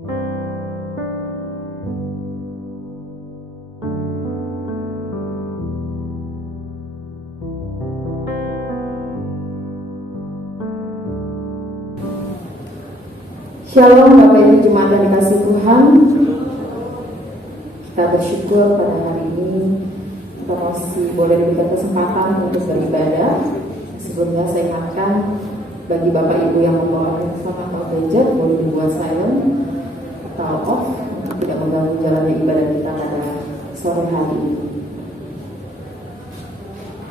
Shalom Bapak Ibu Jemaat yang dikasihi Tuhan. Kita bersyukur pada hari ini kita masih boleh diberikan kesempatan untuk beribadah. Sebelumnya saya ingatkan bagi Bapak Ibu yang membawa handphone atau gadget boleh dibuat silent atau off untuk tidak mengganggu jalannya ibadah kita pada sore hari ini.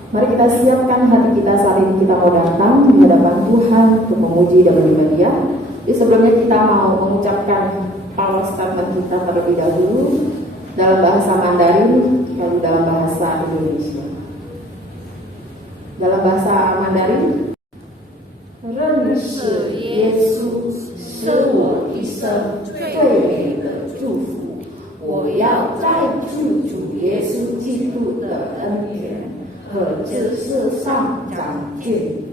Mari kita siapkan hati kita saat ini kita mau datang di hadapan Tuhan untuk memuji dan beribadah. Jadi sebelumnya kita mau mengucapkan power statement kita terlebih dahulu dalam bahasa Mandarin lalu dalam bahasa Indonesia. Dalam bahasa Mandarin, 认识耶稣是我一生最美的祝福。我要再住主耶稣基督的恩典和知识上长进。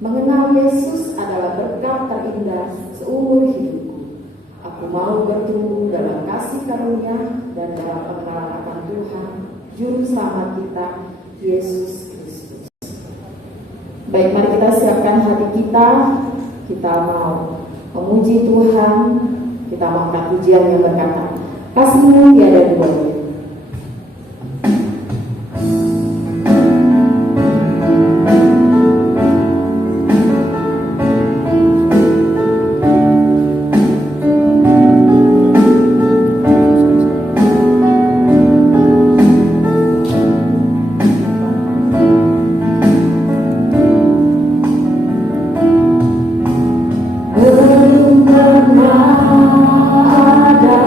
Mengenal Yesus adalah berkat terindah seumur hidupku. Aku mau bertumbuh dalam kasih karunia dan dalam pengenalan akan Tuhan, Juru Selamat kita, Yesus Kristus. Baik, mari kita siapkan hati kita. Kita mau memuji Tuhan. Kita mau angkat pujian yang berkata, kasih-Mu tiada duanya. Ada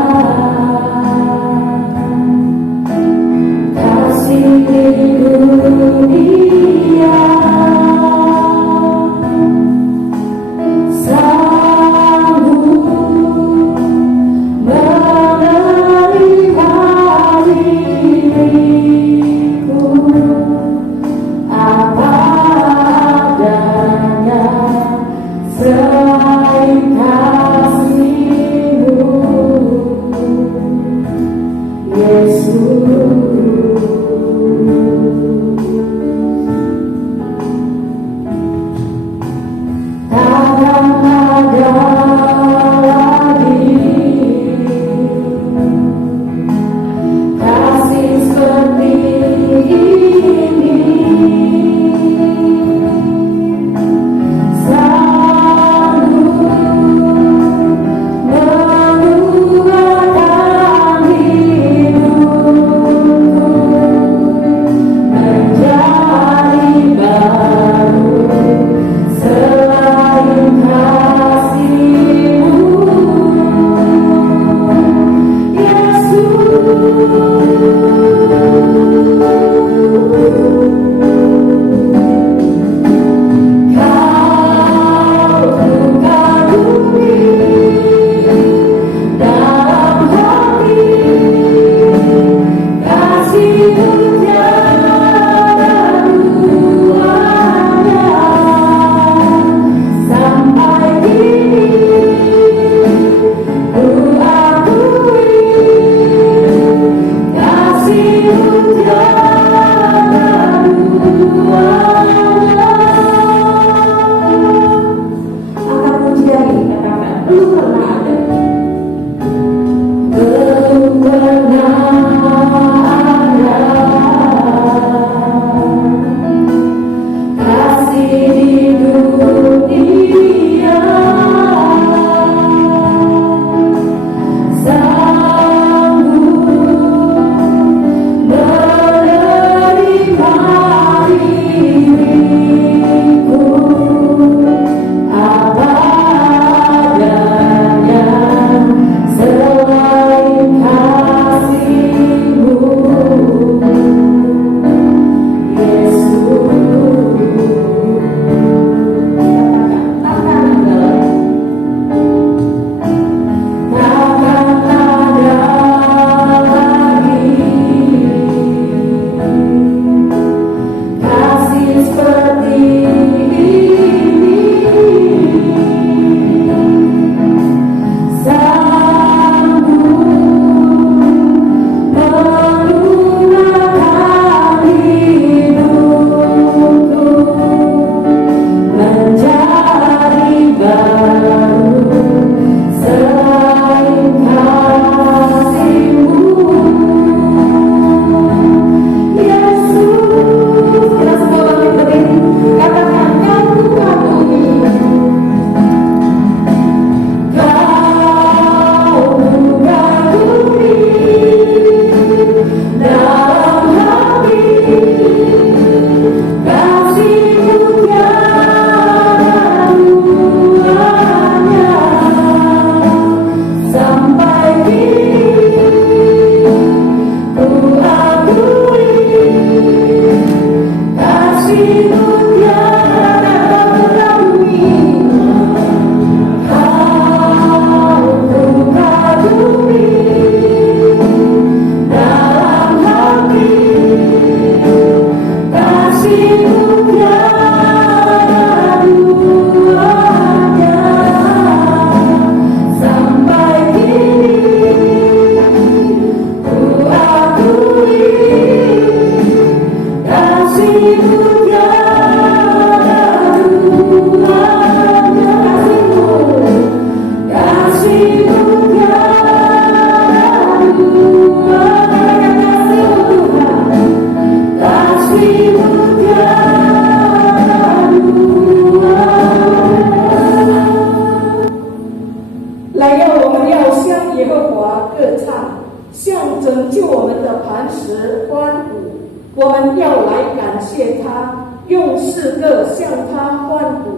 拯救我们的磐石欢呼，我们要来感谢他，用诗歌向他欢呼。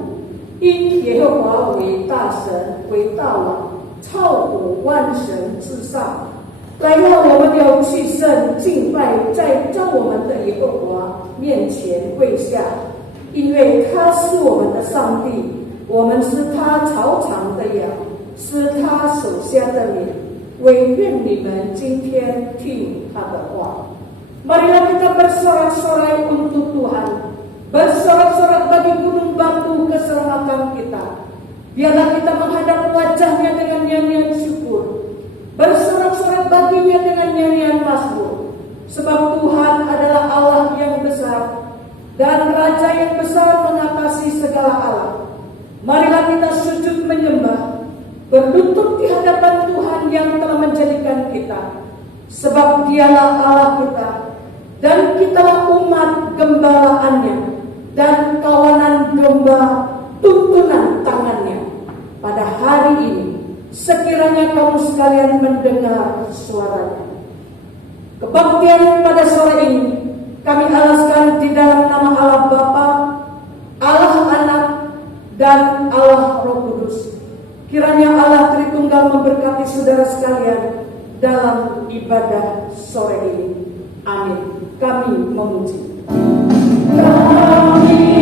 因耶和华为大神，为大王，超过万神之上。来吧，我们要去圣敬拜，在造我们的耶和华面前跪下，因为他是我们的上帝，我们是他草场的羊，是他手下的民。唯愿你们今天听他的话。Marilah kita bersorak-sorai untuk Tuhan, bersorak-sorak bagi gunung batu keselamatan kita. Biarlah kita menghadap wajahnya dengan nyanyian syukur, bersorak-sorak baginya dengan nyanyian mazmur. Sebab Tuhan adalah Allah yang besar, dan Raja yang besar mengatasi segala Allah. Marilah kita sujud menyembah, berlutut di hadapan Tuhan yang telah menjadikan kita. Sebab dialah Allah kita, dan kitalah umat gembalaannya, dan kawanan domba tuntunan tangannya. Pada hari ini, sekiranya kamu sekalian mendengar suaranya. Kebaktian pada sore ini kami alaskan di dalam nama Allah Bapa, Allah Anak, dan Allah Roh Kudus. Kiranya Allah Tritunggal memberkati saudara sekalian dalam ibadah sore ini. Amin. Kami memuji. Kami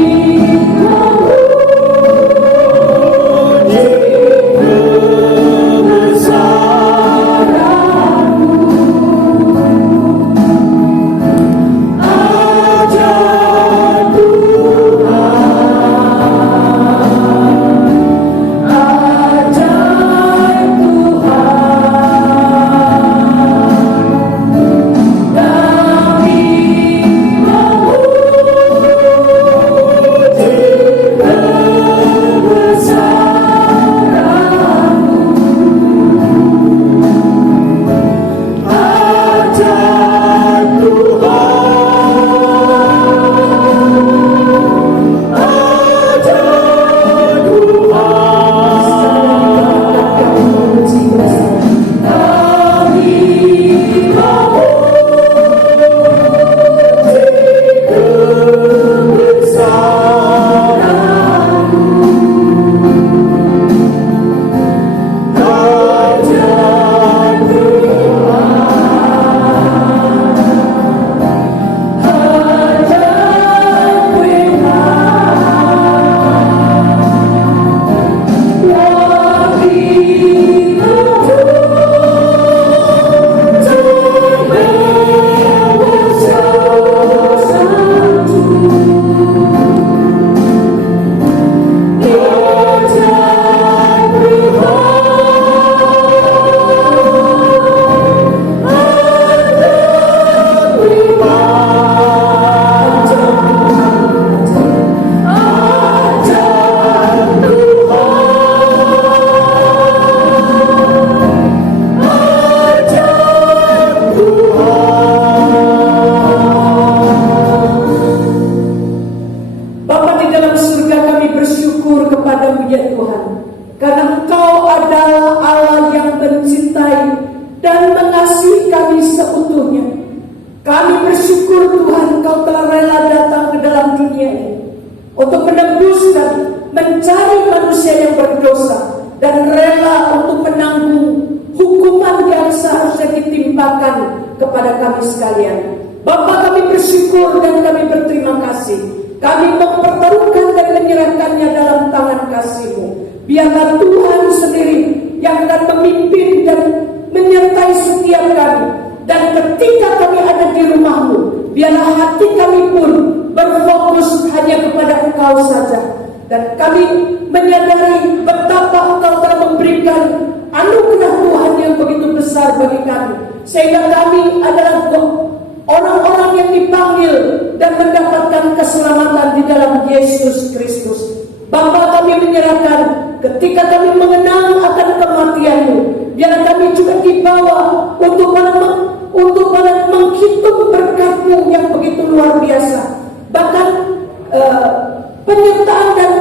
penyertaan dan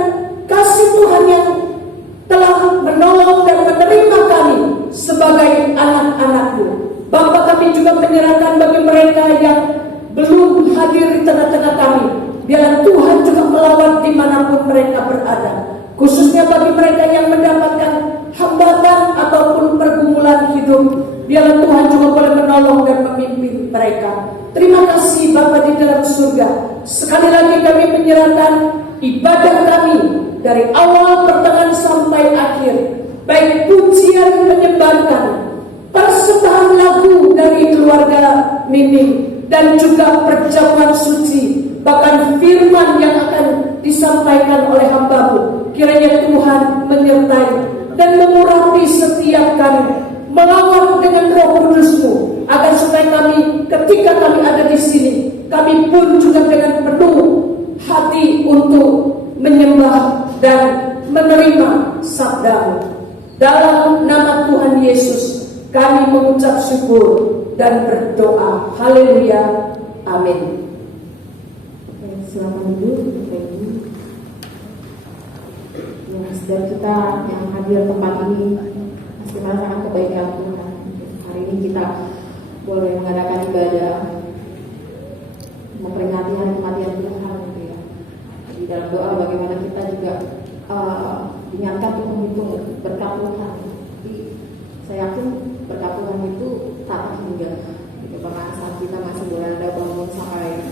kasih Tuhan yang telah menolong dan menerima kami sebagai anak-anak-Mu. Bapa, kami juga menyerahkan bagi mereka yang belum hadir di tengah-tengah kami. Biarlah Tuhan juga melawat dimanapun mereka berada. Khususnya bagi mereka yang mendapatkan hambatan ataupun pergumulan hidup, biarlah Tuhan juga boleh menolong dan memimpin mereka. Terima kasih Bapa di dalam surga. Sekali lagi kami menyerahkan ibadah kami dari awal, pertengahan sampai akhir, baik pujian menyembahkan, persembahan lagu dari keluarga Miming, dan juga perjamuan suci, bahkan firman yang akan disampaikan oleh hamba-Mu. Kiranya Tuhan menyertai dan mengurapi setiap kami, melawat dengan Roh Kudus-Mu, agar supaya kami ketika kami ada di sini, kami pun juga dengan penuh hati untuk menyembah dan menerima sabda-Mu. Dalam nama Tuhan Yesus kami mengucap syukur dan berdoa. Haleluya. Amin. Selamat duduk, Bapak Ibu. Ya, setiap kita yang hadir tempat ini pasti merasakan kebaikan Tuhan. Hari ini kita boleh mengadakan ibadah, memperingati hari kematian Tuhan, gitu ya. Di dalam doa bagaimana kita juga diingatkan untuk menghitung berkat Tuhan. Jadi saya yakin berkat Tuhan itu tak terhingga. Gitu, karena saat kita masih berada bangun sampai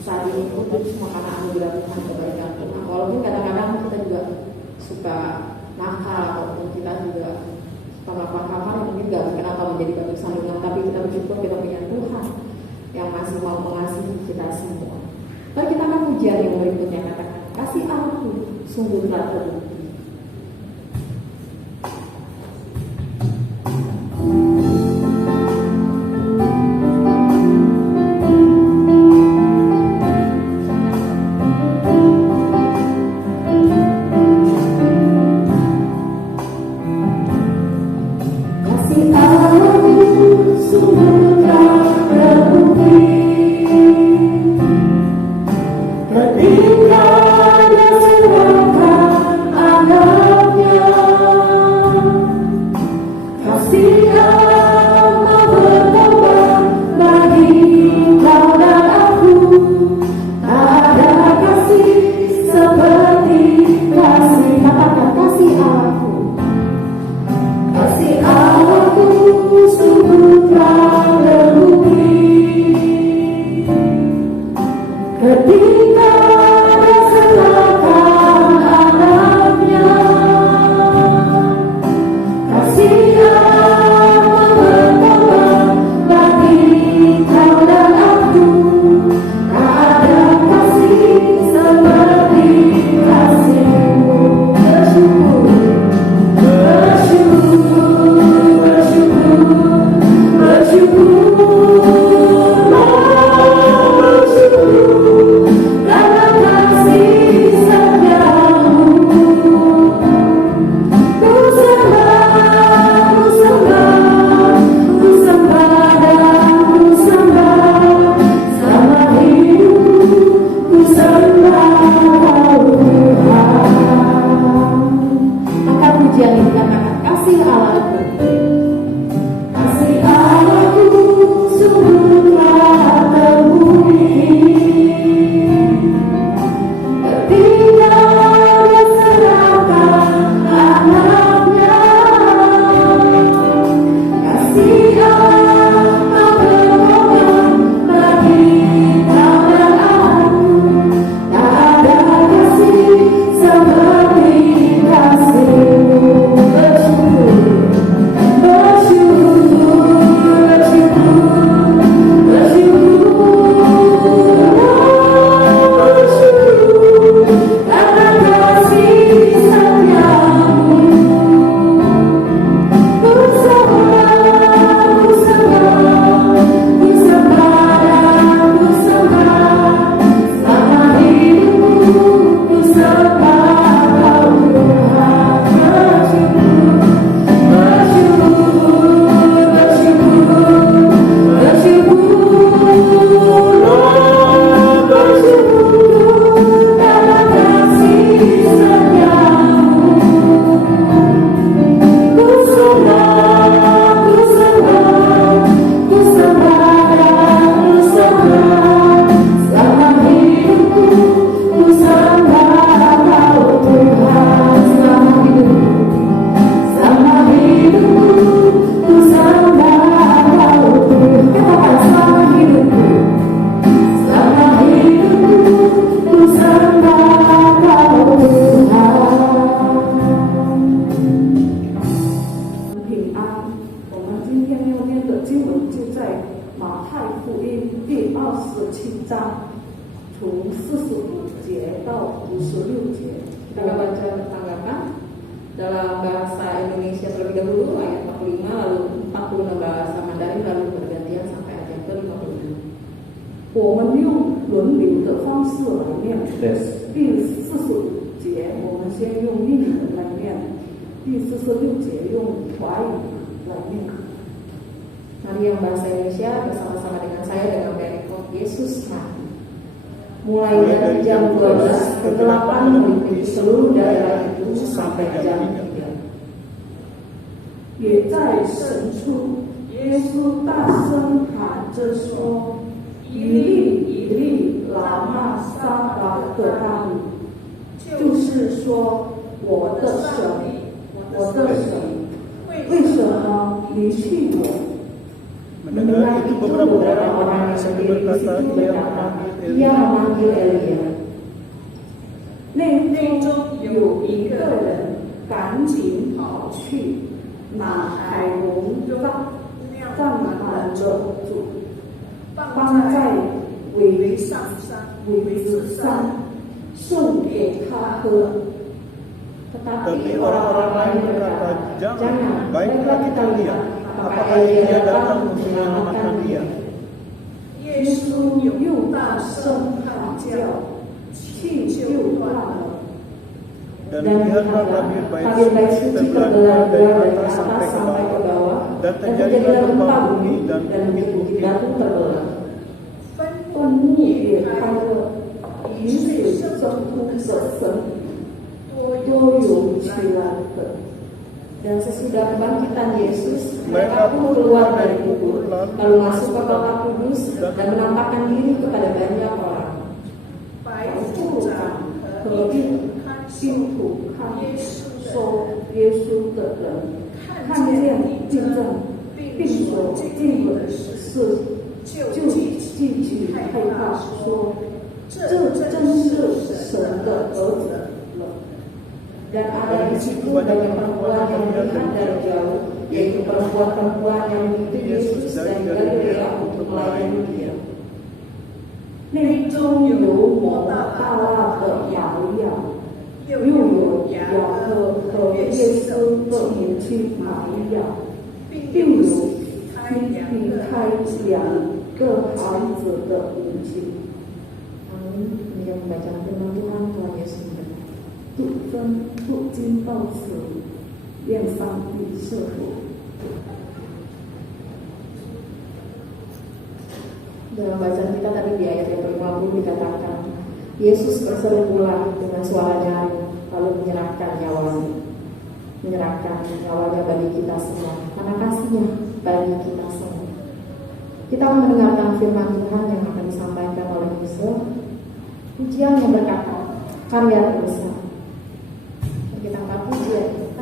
saat ini itu semua karena anugerah Tuhan, kebaikan Tuhan. Walaupun kadang-kadang kita juga suka nakal, ataupun kita juga suka melakukan hal-hal yang mungkin gak mungkin atau menjadi batu sandungan, tapi kita bersyukur kita punya Tuhan yang masih mau mengasihi kita semua. Lalu kita akan pujian yang berikutnya, katakan, kasih aku sungguh telah terbukti. Kasih 我们今天要念的经文就在马太福音第27章，从45节到56节。 Kita akan baca tanggapan dalam bahasa Indonesia terlebih dahulu ayat 45, lalu 46 bahasa Mandarin, lalu bergantian sampai ayat yang ke-56. 我们用轮流的方式来念。 Yes. 第45节我们先用英语来念，第46节用华语来念。 Mari yang bahasa Indonesia bersama-sama dengan saya dengan perikop Yesus mati. Mulai dari jam 12 kegelapan meliputi seluruh daerah itu sampai jam 3. 也在神处，耶稣大声喊着说：“以利以利，拉玛撒巴各大尼。”就是说，我的神，我的神，为什么离弃我？ Mendengar itu beberapa orang yang berdiri di situ berkata, ia memanggil Elia. 内中有一个人赶紧跑去，拿海龙蘸满着主，放在苇子上，送给他喝。 Tetapi orang-orang lain berkata, jangan, baiklah kita lihat apakah Elia datang untuk menyelamatkan dia. 耶稣又大声喊叫，气就断了。 Dan Dan lihatlah lihatlah, tabir tabir bait bait suci suci terbelah terbelah dari dua dari atas atas sampai ke bawah, dan dan terjadilah gempa bumi dan bukit-bukit batu terbelah. 坟墓也开了，雨水蒸出的神都涌起来的。 Dan sesudah kebangkitan Yesus, Mereka mereka pun keluar dari kubur, lalu masuk ke kota kudus dan menampakkan diri kepada banyak orang. 部长和信徒看收耶稣的人，看见地震，并所见的事，就极其害怕，说：“这真是神的儿子了。” Dan ada di situ banyak perempuan yang melihat dari jauh, yaitu perempuan-perempuan yang mengikuti Yesus dari Galilea untuk melayani Dia. 内中有抹大拉的玛利亚，又有雅各和耶稣的母亲玛利亚，并有并开2个孩子的母亲。 Amin. Ini yang membaca firman Tuhan, Tuhan Yesus berkata. 不经到此，愿上帝赐福。 Dalam bacaan kita tadi di ayat yang ke-50 dikatakan, Yesus berseru pula dengan suara nyaring, lalu menyerahkan nyawanya bagi kita semua, karena kasihnya bagi kita semua. Kita akan mendengarkan firman Tuhan yang akan disampaikan oleh Yusuf. Pujian yang berkata, karya terbesar. Kita angkat pujian.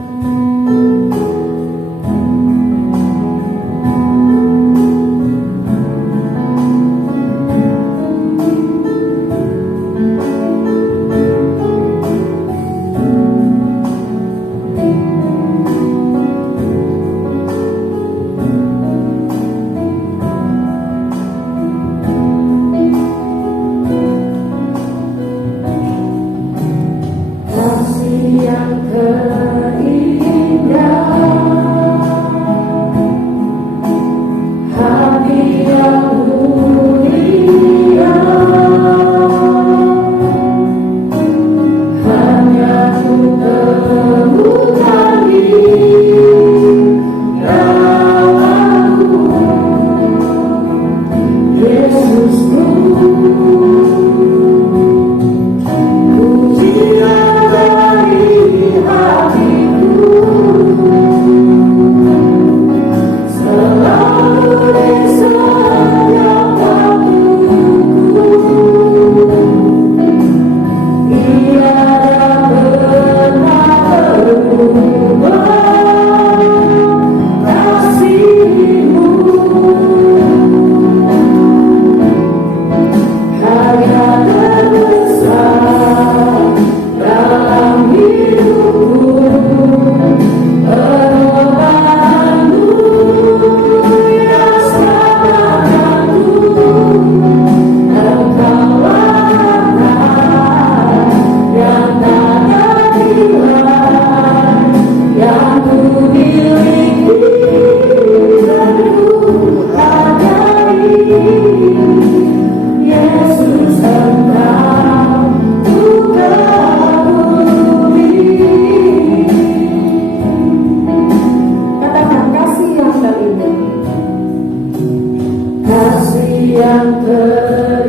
yang terindah,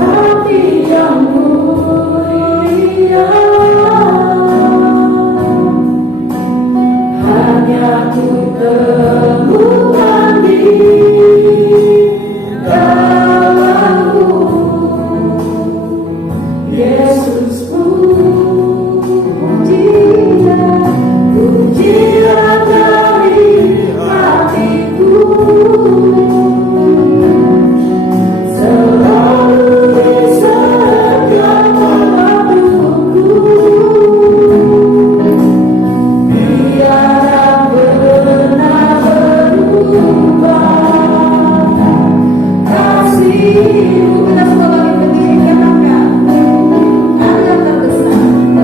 hati yang mulia, hanya ku temukan di dalammu, Yesus. Pujian dari hatiku, selalu di setiap waktuku, biar pernah berubah kasih-Mu. Kita semua bagi berdiri katakan,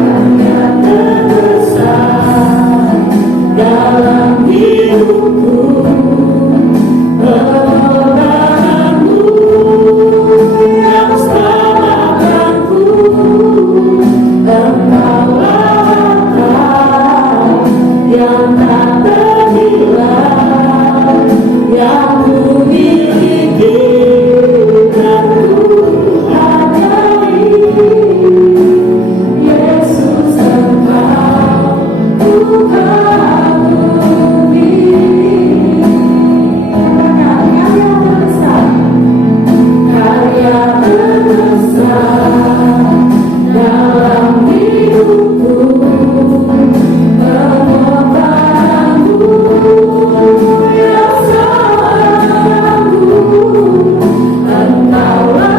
Anda terbesar dalam hidupku, pengorbananmu yang selamatkanku, Engkaulah yang tak terhilang, yang ku miliki dan ku hargai. Yesus, Engkau Tuhan. Karya terbesar dalam hidupku, pengorbananmu yang selamatkanku, Engkaulah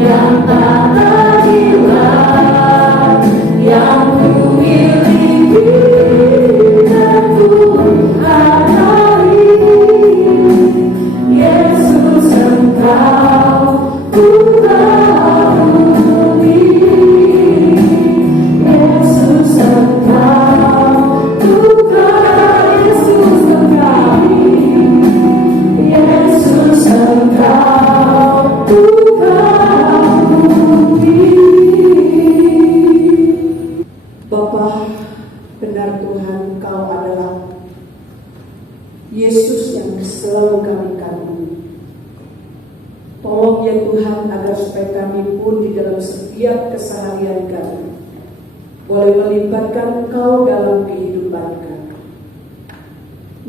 yang tak terhilang, yang ku miliki dan ku hargai. Yesus, Engkau Tuhan bumi. Yesus, Engkau Tuhan. Yesus, Engkau. Yesus, Engkau Tuhan bumi. Bapa benar Tuhan, Engkau adalah Yesus yang selalu kami kagumi. Tolong ya Tuhan, agar supaya kami pun di dalam setiap keseharian kami boleh melibatkan Engkau dalam kehidupan kami.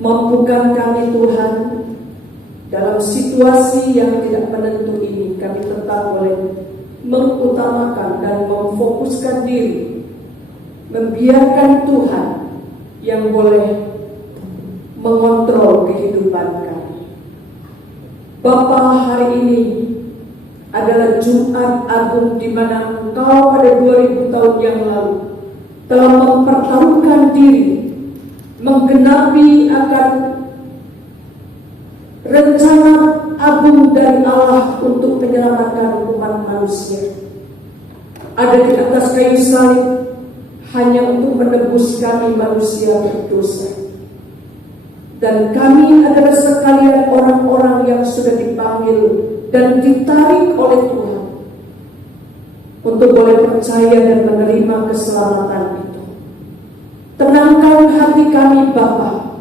Mampukan kami Tuhan, dalam situasi yang tidak menentu ini, kami tetap boleh mengutamakan dan memfokuskan diri, membiarkan Tuhan yang boleh mengontrol kehidupan kami. Bapa, hari ini adalah Jumat Agung, di mana Engkau pada 2000 tahun yang lalu telah mempertaruhkan diri, menggenapi akan rencana agung dari Allah untuk menyelamatkan umat manusia. Ada di atas kayu salib hanya untuk menebus kami manusia berdosa. Dan kami adalah sekalian orang-orang yang sudah dipanggil dan ditarik oleh Tuhan untuk boleh percaya dan menerima keselamatan itu. Tenangkan hati kami Bapa.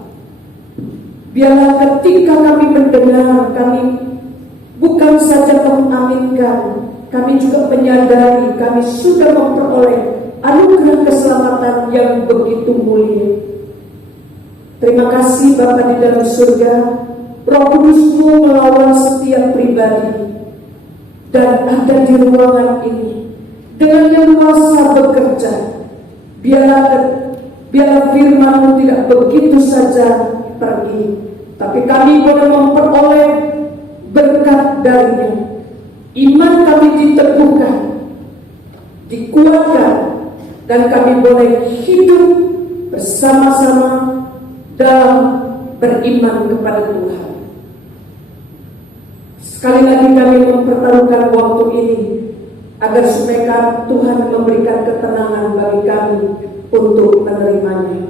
Biarlah ketika kami mendengar, kami bukan saja mengaminkan, kami juga menyadari kami sudah memperoleh anugerah keselamatan yang begitu mulia. Terima kasih Bapa di dalam surga, Roh Kudus-Mu melawan setiap pribadi dan ada di ruangan ini dengan leluasa bekerja. Biarlah firman-Mu tidak begitu saja pergi, tapi kami boleh memperoleh berkat darinya. Iman kami diteguhkan, dikuatkan, dan kami boleh hidup bersama-sama dalam beriman kepada Tuhan. Sekali lagi kami mempertaruhkan waktu ini agar supaya Tuhan memberikan ketenangan bagi kami untuk menerimanya.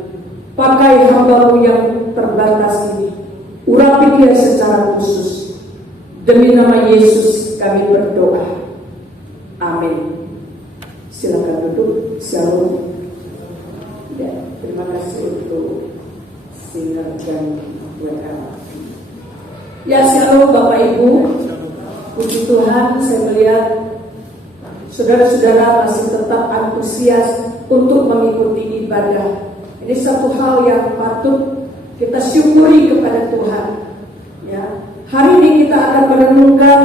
Pakai hamba-Mu yang terbatas ini, urapi dia secara khusus. Demi nama Yesus kami berdoa. Amin. Silakan duduk. Shalom. Ya, terima kasih untuk Singer dan WLA. Ya, shalom Bapak Ibu. Puji Tuhan, saya melihat saudara-saudara masih tetap antusias untuk mengikuti ibadah. Ini satu hal yang patut kita syukuri kepada Tuhan. Ya, hari ini kita akan merenungkan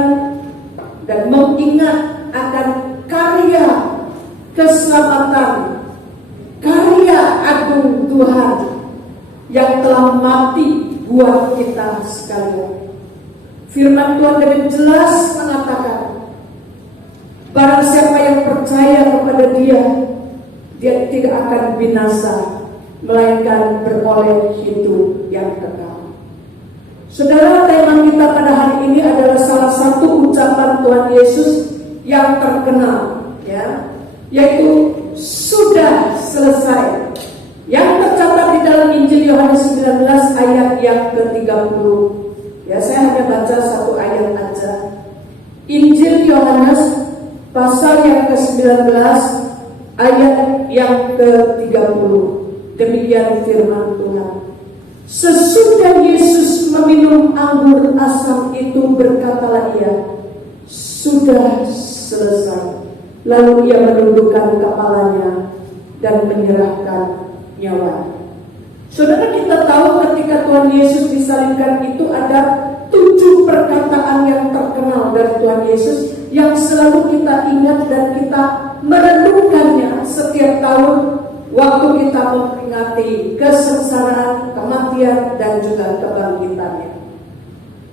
dan mengingat akan karya keselamatan, karya agung Tuhan yang telah mati buat kita sekalian. Firman Tuhan dengan jelas mengatakan, barang siapa yang percaya kepada Dia, dia tidak akan binasa, melainkan beroleh hidup yang kekal. Saudara, tema kita pada hari ini adalah salah satu ucapan Tuhan Yesus yang terkenal, ya, yaitu sudah selesai, yang tercatat di dalam Injil Yohanes 19 ayat yang ke-30. Ya, saya hanya baca satu ayat aja. Injil Yohanes pasal yang ke-19 ayat yang ke-30. Demikian firman Tuhan. Sesudah Yesus meminum anggur asam itu, berkatalah Ia, sudah selesai. Lalu Ia menundukkan kepalanya dan menyerahkan nyawa. Saudara, kita tahu ketika Tuhan Yesus disalibkan itu ada 7 perkataan yang terkenal dari Tuhan Yesus yang selalu kita ingat dan kita merenungkannya setiap tahun waktu kita memperingati kesengsaraan, kematian, dan juga kebangkitannya.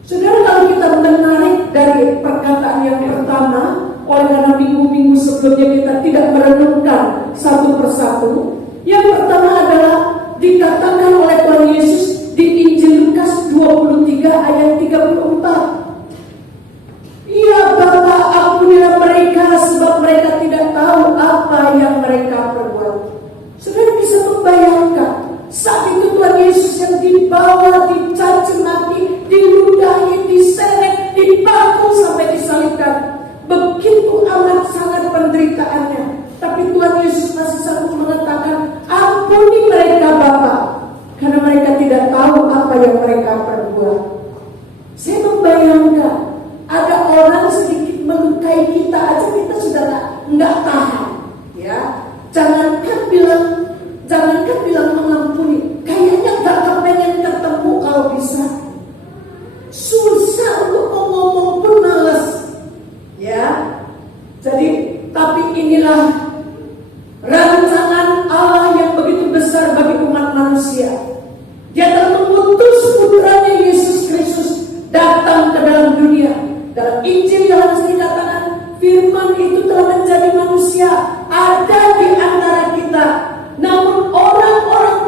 Saudara, kalau kita menarik dari perkataan yang pertama, oleh karena minggu-minggu sebelumnya kita tidak merenungkan satu persatu. Yang pertama adalah dikatakan oleh Tuhan Yesus di Injil Lukas 23 ayat 34. Ya Bapa, ampunilah mereka sebab mereka tidak tahu apa yang mereka perbuat. Saudara bisa membayangkan saat itu Tuhan Yesus yang dibawa, dicaci maki, diludahi, diseret, dipakul sampai disalibkan. Begitu amat sangat penderitaannya, tapi Tuhan Yesus masih sanggup mengatakan, ampuni mereka Bapa, karena mereka tidak tahu apa yang mereka perbuat. Saya membayangkan ada orang sedikit melukai kita aja kita sudah nggak tahan, ya. Jangankan bilang mengampuni, kayaknya nggak kepengen ketemu kalau bisa. Susah untuk ngomong pun males, ya. Jadi, tapi inilah rancangan Allah yang begitu besar bagi umat manusia. Dia telah mengutus putranya Yesus Kristus datang ke dalam dunia. Dalam Injil Yohanes dikatakan, firman itu telah menjadi manusia, ada di antara kita. Namun orang-orang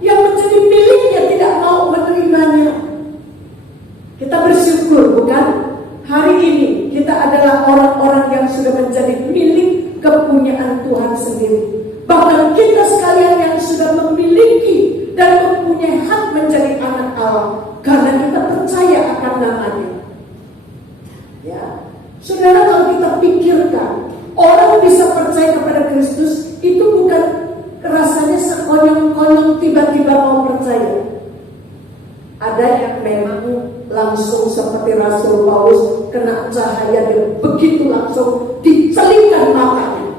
yang menjadi miliknya tidak mau menerimanya. Kita bersyukur, bukan? Hari ini kita adalah orang-orang yang sudah menjadi milik kepunyaan Tuhan sendiri. Bahkan kita sekalian yang sudah memiliki dan mempunyai hak menjadi anak Allah, karena kita percaya akan namanya. Ya, saudara, kalau kita pikirkan orang bisa percaya kepada Kristus itu bukan rasanya sekonyong-konyong tiba-tiba mau percaya. Ada yang memang langsung seperti Rasul Paulus kena cahaya dan begitu langsung dicelingkan matanya.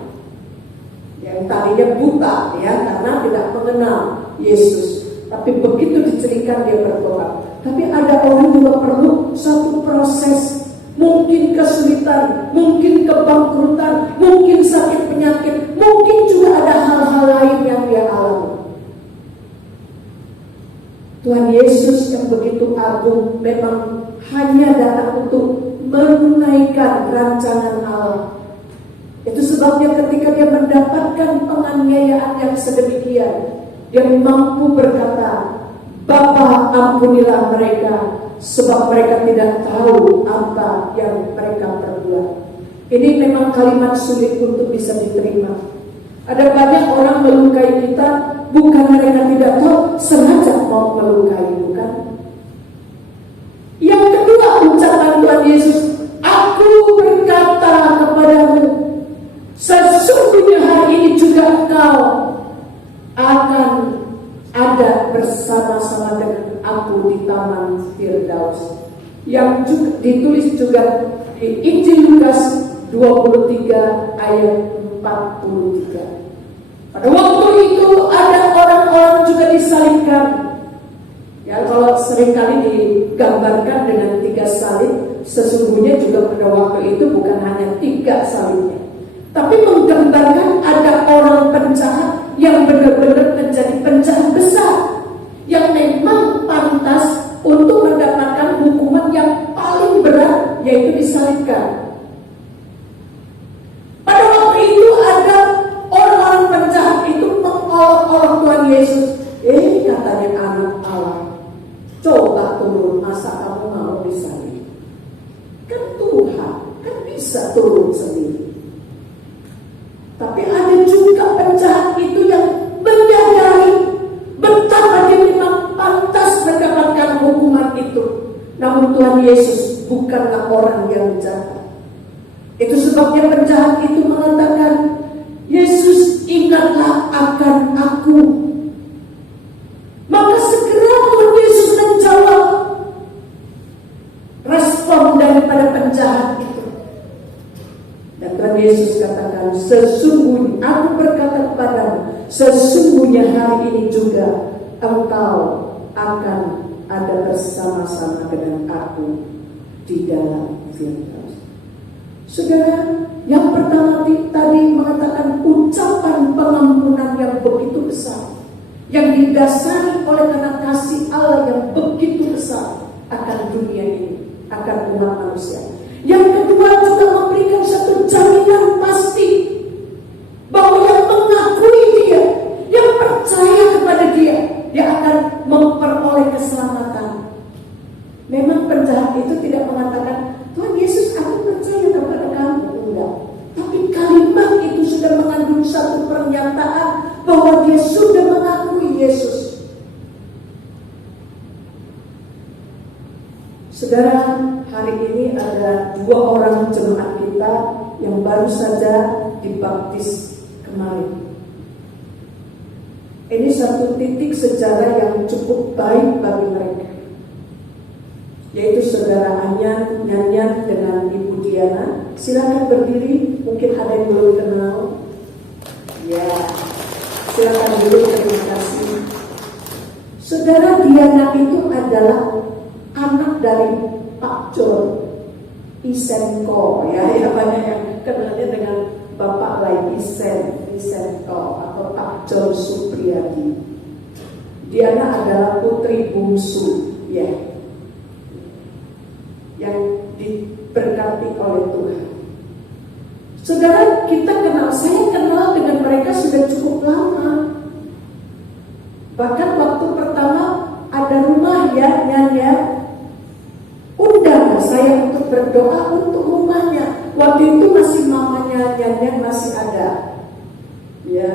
Yang tadinya buta, ya, karena tidak mengenal Yesus, tapi begitu dicelingkan dia bertobat. Tapi ada orang juga perlu satu proses, mungkin kesulitan, mungkin kebangkrutan, mungkin sakit penyakit, mungkin juga ada hal-hal lain yang dia alami. Tuhan Yesus yang begitu agung memang hanya datang untuk menunaikan rancangan Allah. Itu sebabnya ketika dia mendapatkan penganiayaan yang sedemikian, dia mampu berkata, Bapa, ampunilah mereka, sebab mereka tidak tahu apa yang mereka perbuat. Ini memang kalimat sulit untuk bisa diterima. Ada banyak orang melukai kita, bukan mereka tidak tahu, sengaja mau melukai, bukan? Yang kedua, ucapan Tuhan Yesus, aku berkata kepadamu, sesungguhnya hari ini juga engkau akan ada bersama bersama-sama dengan aku di Taman Firdaus. Yang juga, ditulis juga di Injil Lukas 23 ayat 43. Pada waktu itu ada orang-orang juga disalibkan. Ya, kalau seringkali digambarkan dengan 3 salib, sesungguhnya juga pada waktu itu bukan hanya 3 salibnya, tapi menggambarkan ada orang penjahat yang benar-benar menjadi penjahat besar, yang memang pantas untuk mendapatkan hukuman yang paling berat, yaitu disalibkan. Pada waktu itu ada orang-orang penjahat itu mengolok-olok Tuhan Yesus. Katanya anak Allah, coba turun, masa kamu mau disalib? Kan Tuhan kan bisa turun sendiri. Tapi ada juga penjahat itu yang menyadari betapa dia memang pantas mendapatkan hukuman itu. Namun Tuhan Yesus bukanlah orang yang jahat. Itu sebabnya penjahat itu mengatakan, Yesus, ingatlah akan aku. Maka segera Tuhan Yesus menjawab respon daripada penjahat itu. Dan Tuhan Yesus katakan, sesungguhnya aku berkata kepadamu, sesungguhnya hari ini juga engkau akan ada bersama-sama dengan aku di dalam Firdaus. Saudara, yang pertama tadi mengatakan ucapan pengampunan yang begitu besar, yang didasari oleh karena kasih Allah yang begitu besar akan dunia ini, akan umat manusia. Yang kedua juga memberikan satu jaminan pasti bahwa yang mengakui dia, yang percaya kepada dia, dia akan memperoleh keselamatan. Memang penjahat itu tidak mengatakan, Tuhan Yesus, aku percaya kepada kamu. Enggak. Tapi kalimat itu sudah mengandung satu pernyataan bahwa dia sudah mengakui Yesus. Saudara, hari ini ada 2 orang jemaat kita yang baru saja dibaptis kemarin. Ini satu titik sejarah yang cukup baik bagi mereka, yaitu saudara Nyanyan dengan Ibu Diana. Silakan berdiri, mungkin ada yang belum kenal. Ya, silakan dulu, terima kasih. Saudara Diana itu adalah anak dari Pak John Isenko, ya banyak yang kenalnya dengan Bapak lain Isenko atau Pak John Supriyadi. Diana adalah putri bungsu, ya, yang diberkati oleh Tuhan. Saudara, saya kenal dengan mereka sudah cukup lama. Bahkan waktu pertama ada rumah ya, undang saya untuk berdoa untuk rumahnya. Waktu itu masih mamanya Nyanyan masih ada. Ya.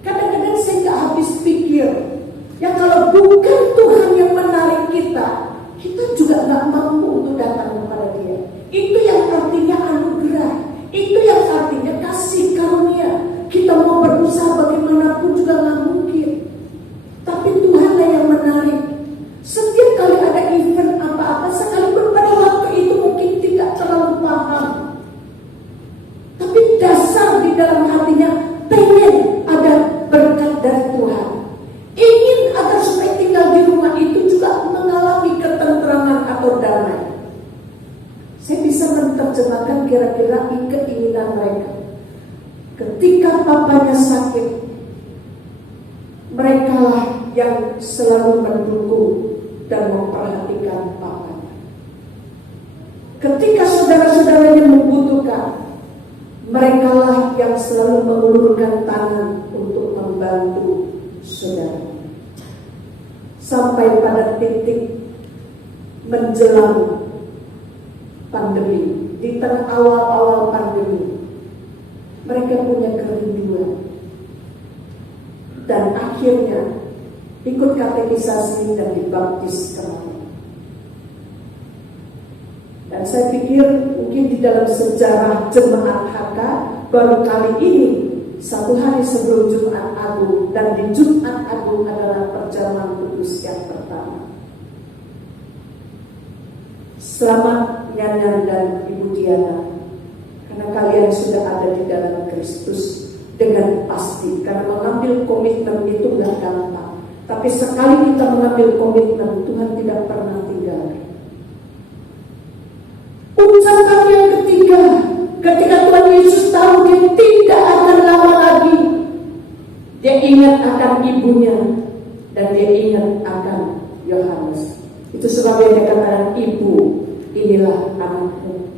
Kadang-kadang saya nggak habis pikir, ya kalau bukan Tuhan yang menarik kita juga nggak mampu untuk datang kepada Dia. Itu yang artinya anugerah. Itu yang artinya kasih karunia. Kita mau berusaha bagaimanapun juga nggak mungkin. Tapi Tuhanlah yang menarik. Setiap kali ada event apa-apa, sekalipun pada waktu itu mungkin tidak terlalu paham, tapi dasar di dalam hatinya pengen ada berkat dari Tuhan. Ingin agar supaya tinggal di rumah itu juga mengalami ketentraman atau damai. Saya bisa menerjemahkan kira-kira keinginan mereka. Ketika papanya sakit, merekalah yang selalu mendukung dan memperhatikan papanya. Ketika saudara-saudaranya membutuhkan, merekalah yang selalu mengulurkan tangan untuk membantu saudara. Sampai pada titik menjelang pandemi, di tengah awal-awal pandemi, mereka punya kerinduan. Dan akhirnya ikut katekisasi dan dibaptis kembali. Dan saya pikir mungkin di dalam sejarah jemaat HK baru kali ini satu hari sebelum Jumat Agung, dan di Jumat Agung adalah perjamuan kudus yang pertama. Selamat Nyanyan dan Ibu Diana, karena kalian sudah ada di dalam Kristus dengan pasti. Karena mengambil komitmen itu tidak gampang, tapi sekali kita mengambil komitmen, Tuhan tidak pernah tinggal. Ucapan yang ketiga, ketika Tuhan Yesus tahu dia tidak akan lama lagi, dia ingat akan ibunya dan dia ingat akan Yohanes. Itu sebabnya dia katakan, ibu, inilah anakmu.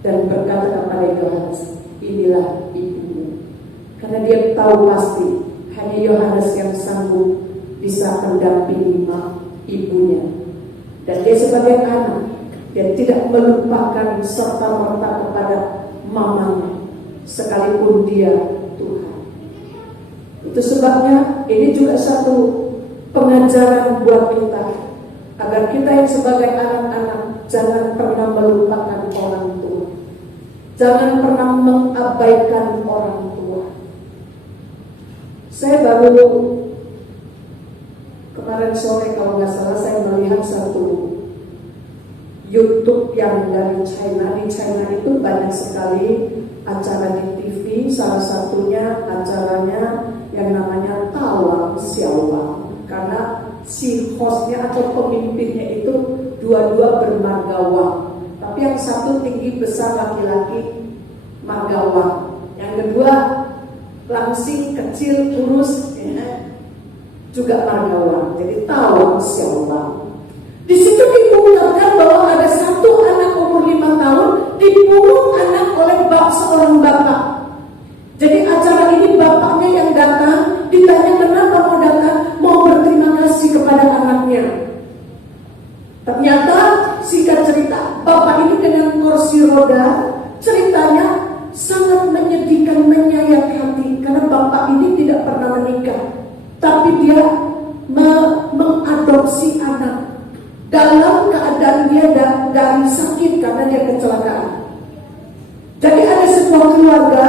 Dan berkata kepada Yohanes, inilah ibumu. Karena dia tahu pasti hanya Yohanes yang sanggup bisa mendampingi ibunya. Dan dia sebagai anak, dia tidak melupakan serta-merta kepada mamanya, sekalipun dia Tuhan. Itu sebabnya ini juga satu pengajaran buat kita, agar kita yang sebagai anak-anak jangan pernah melupakan orang tua, jangan pernah mengabaikan orang tua. Saya baru kemarin sore kalau nggak salah saya melihat satu YouTube yang dari China. Di China itu banyak sekali acara di TV. Salah satunya acaranya yang namanya Tawang Xiaowang, karena si hostnya atau pemimpinnya itu dua-dua bermargawang, tapi yang satu tinggi besar laki-laki margawang, yang kedua langsing kecil kurus juga margawang. Jadi Tawang Xiaowang. Di situ diungkapkan bahwa ada satu anak umur 5 tahun dibunuh anak oleh seorang bapak. Jadi acara ini bapaknya yang datang, ditanya kenapa mau datang, mau berterima kasih kepada anaknya. Ternyata singkat cerita, bapak ini dengan kursi roda, ceritanya sangat menyedihkan, menyayat hati, karena bapak ini tidak pernah menikah, tapi dia mengadopsi anak dalam keadaan dia dari sakit karena dia kecelakaan. Jadi ada sebuah keluarga,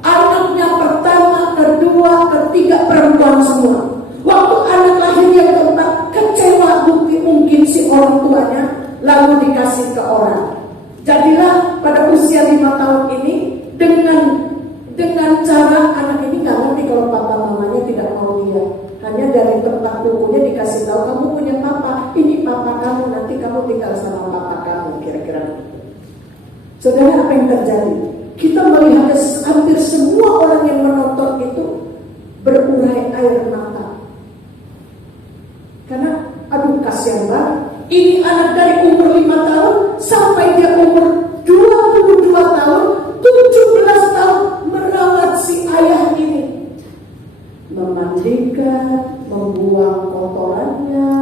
anaknya pertama, kedua, ketiga perempuan semua. Waktu anak lahir yang keempat, kecewa mungkin si orang tuanya, lalu dikasih ke orang. Jadilah pada usia 5 tahun ini dengan cara anak ini nggak ngerti kalau papa mamanya tidak mau dia. Hanya dari tempat bukunya dikasih tahu, kamu punya papa, ini papa kamu, nanti kamu tinggal sama papa kamu, kira-kira. Saudara, apa yang terjadi? Kita melihat hampir semua orang yang menonton itu berurai air mata. Karena, aduh kasihan banget. Ini anak dari umur 5 tahun sampai dia umur 22 tahun, 17 tahun merawat si ayah ini. Memandikan, membuang kotorannya,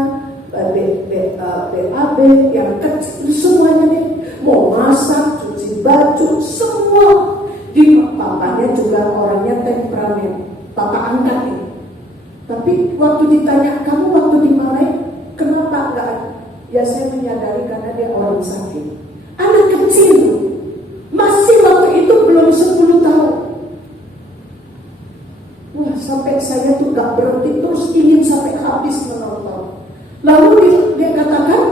BAB yang kecil semuanya nih, mau masak, cuci baju, semua. Di papanya juga orangnya temperamen, papa angkat ini. Tapi waktu ditanya, kamu waktu dimarahin, kenapa enggak? Ya saya menyadari karena dia orang sakit. Anak kecil, masih waktu itu belum 10 tahun. Wah, sampai saya tuh gak berhenti, terus ingin sampai habis menonton. Lalu dia katakan,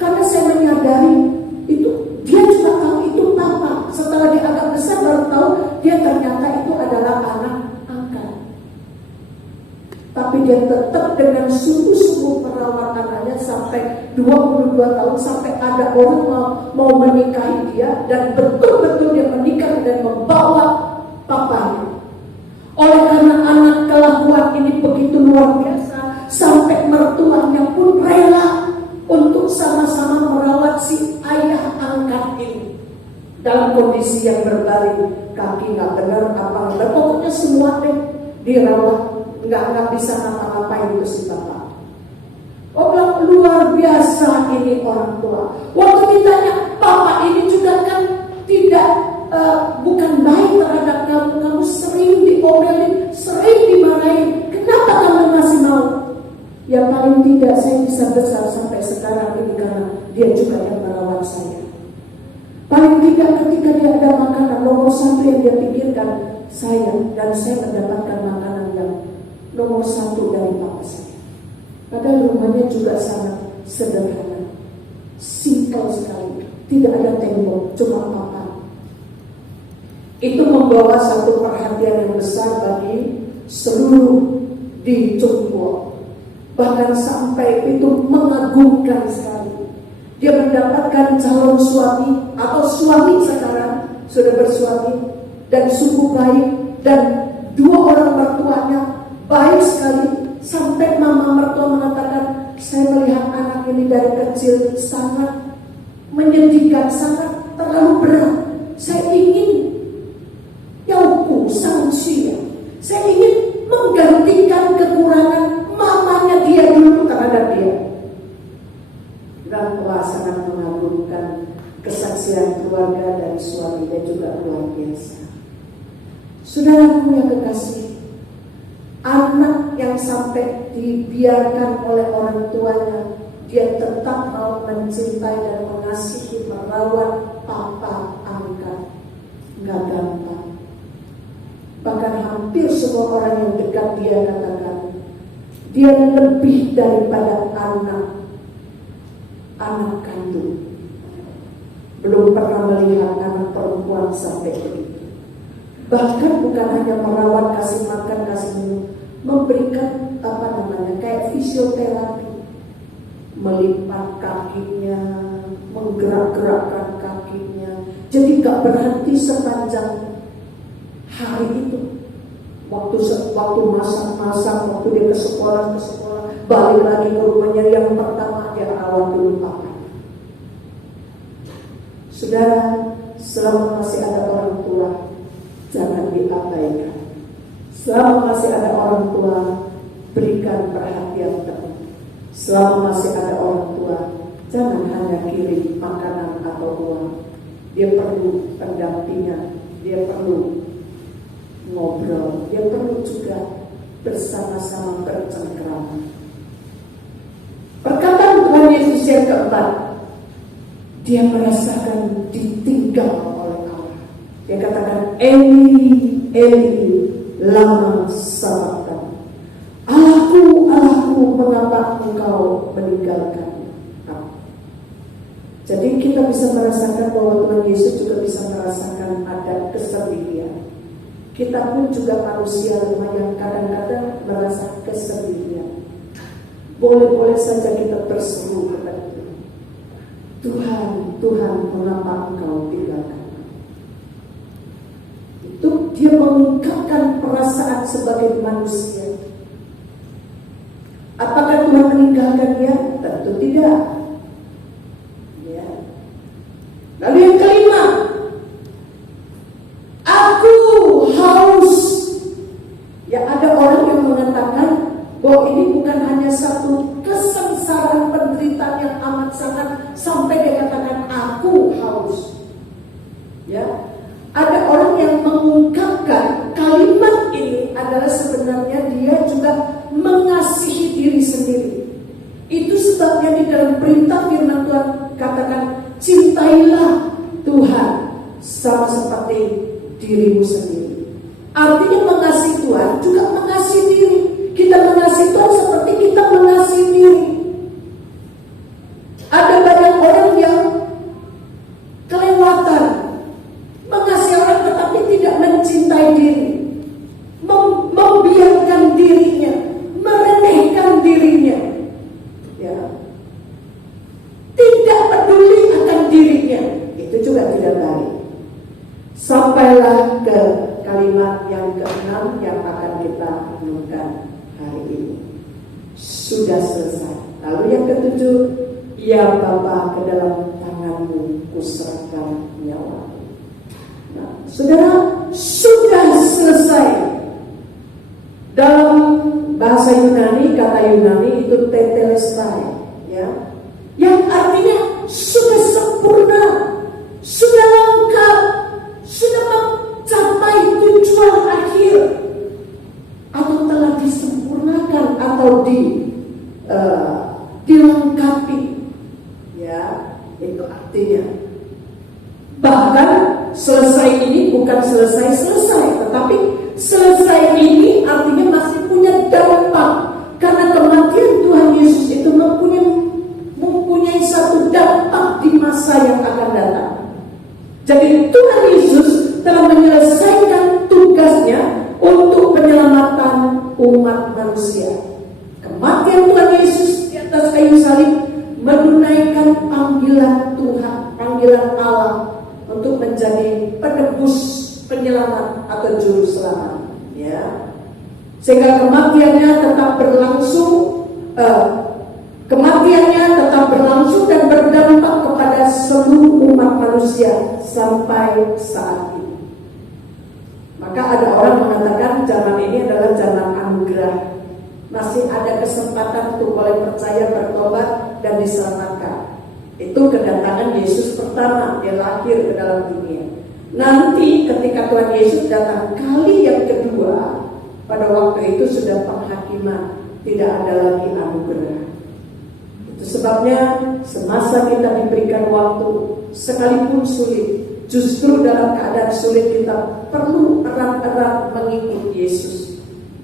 karena saya menyadari itu, dia juga tahu itu papa. Setelah dia agak besar baru tahu dia ternyata itu adalah anak angkat. Tapi dia tetap dengan sungguh-sungguh merawat anaknya sampai 22 tahun, sampai ada orang mau menikahi dia, dan betul-betul dia menikah dan membawa papanya. Oleh karena anak kelakuan ini begitu luar biasa, sampai mertuanya pun rela untuk sama-sama merawat si ayah angkat ini. Dalam kondisi yang berbaring, kaki nggak benar, apa nggak, pokoknya semua deh dirawat, nggak bisa ngapa-ngapain itu si bapak. Orang luar biasa ini orang tua. Waktu ditanya, papa ini juga kan tidak bukan baik terhadap kamu, kamu sering diomelin, sering dimarahin, kenapa kamu masih mau? Ya paling tidak saya bisa besar sampai sekarang ini karena dia juga yang merawat saya. Paling tidak ketika dia ada makanan, nomor satu yang dia pikirkan, saya dan saya mendapatkan makanan yang nomor 1 dari papa saya. Padahal rumahnya juga sangat sederhana, simple sekali, tidak ada tembok, cuma papan. Itu membawa satu perhatian yang besar bagi seluruh di Chungpo. Bahkan sampai itu mengagumkan sekali. Dia mendapatkan calon suami atau suami sekarang sudah bersuami dan sungguh baik, dan 2 orang mertuanya baik sekali. Sampai mama mertua mengatakan, saya melihat anak ini dari kecil sangat menyedihkan, sangat terlalu berat. Saya ingin saya ingin menggantikan kekurangan mamanya dia dulu terhadap dia. Dan sangat mengagumkan kesaksian keluarga dari suami dan juga luar biasa. Saudaraku yang kekasih, anak yang sampai dibiarkan oleh orang tuanya, dia tetap mau mencintai dan mengasihi, merawat papa angkat, nggak gampang. Bahkan hampir semua orang yang dekat dia katakan, dia lebih daripada anak kandung. Belum pernah melihat anak perempuan sampai begitu. Bahkan bukan hanya merawat, kasih makan, kasih minum, memberikan kayak fisioterapi, melipat kakinya, menggerak-gerakkan kakinya. Jadi gak berhenti sepanjang hari itu. Waktu masak, waktu dia ke sekolah, balik lagi ke rumahnya, yang pertama dia rawat dulu apa. Saudara, selama masih ada orang tua, jangan diabaikan. Selama masih ada orang tua, berikan perhatian penuh. Selama masih ada orang tua, jangan hanya kirim makanan atau uang. Dia perlu pendampingan, dia perlu ngobrol, dia perlu juga bersama-sama bercengkrama. Perkataan Tuhan Yesus yang keempat, dia merasakan ditinggal oleh Allah. Dia katakan, Eli, Eli, lama sabachthani. Allahku, Allahku, mengapa engkau meninggalkan aku? Jadi kita bisa merasakan bahwa Tuhan Yesus juga bisa merasakan ada kesedihan. Kita pun juga manusia lemah yang kadang-kadang merasa kesedihan. Boleh-boleh saja kita berseru kepada Tuhan, Tuhan, mengapa engkau tinggalkan? Itu dia mengungkapkan perasaan sebagai manusia. Apakah Tuhan meninggalkan dia? Tentu tidak. Ya. Lalu yang kelima, aku haus. Ya, ada orang yang mengatakan bahwa ini bukan hanya satu kesengsaraan penderitaan yang amat sangat sampai dia katakan aku haus. Ya, ada orang yang mengungkapkan kalimat ini adalah sebenarnya dia juga mengasihi diri sendiri. Itu sebabnya di dalam perintah firman Tuhan katakan, cintailah Tuhan sama seperti dirimu sendiri. Artinya mengasihi Tuhan juga mengasihi diri. Kita mengasihi Tuhan seperti kita mengasihi diri. Ada banyak orang yang kelewatan mengasihi orang tetapi tidak mencintai diri, membiarkan dirinya, meremehkan dirinya, ya, tidak peduli akan dirinya. Itu juga tidak baik. Sampailah ke kalimat yang ke-6 yang akan kita renungkan hari ini. Sudah selesai. Lalu yang ke-7, ya Bapa, ke dalam tanganmu kuserahkan nyawaku. Nah, saudara, sudah selesai. Dalam bahasa Yunani, kata Yunani itu tetelestai, ya, yang artinya sudah sempurna, sudah lengkap, sudah mencapai tujuan akhir, atau telah disempurnakan atau dilengkapi, ya, itu artinya. Bahkan selesai ini bukan selesai, tetapi umat manusia. Kematian Tuhan Yesus di atas kayu salib menunaikan panggilan Tuhan, panggilan Allah untuk menjadi penebus, penyelamat atau juru selamat. Ya, sehingga kematiannya tetap berlangsung, dan berdampak kepada seluruh umat manusia sampai saat ini. Maka ada orang mengatakan zaman ini adalah zaman anugerah. Masih ada kesempatan untuk boleh percaya, bertobat, dan diselamatkan. Itu kedatangan Yesus pertama, dia lahir ke dalam dunia. Nanti ketika Tuhan Yesus datang kali yang kedua, pada waktu itu sudah penghakiman, tidak ada lagi anugerah. Itu sebabnya semasa kita diberikan waktu, sekalipun sulit, justru dalam keadaan sulit kita perlu erat-erat mengikut Yesus.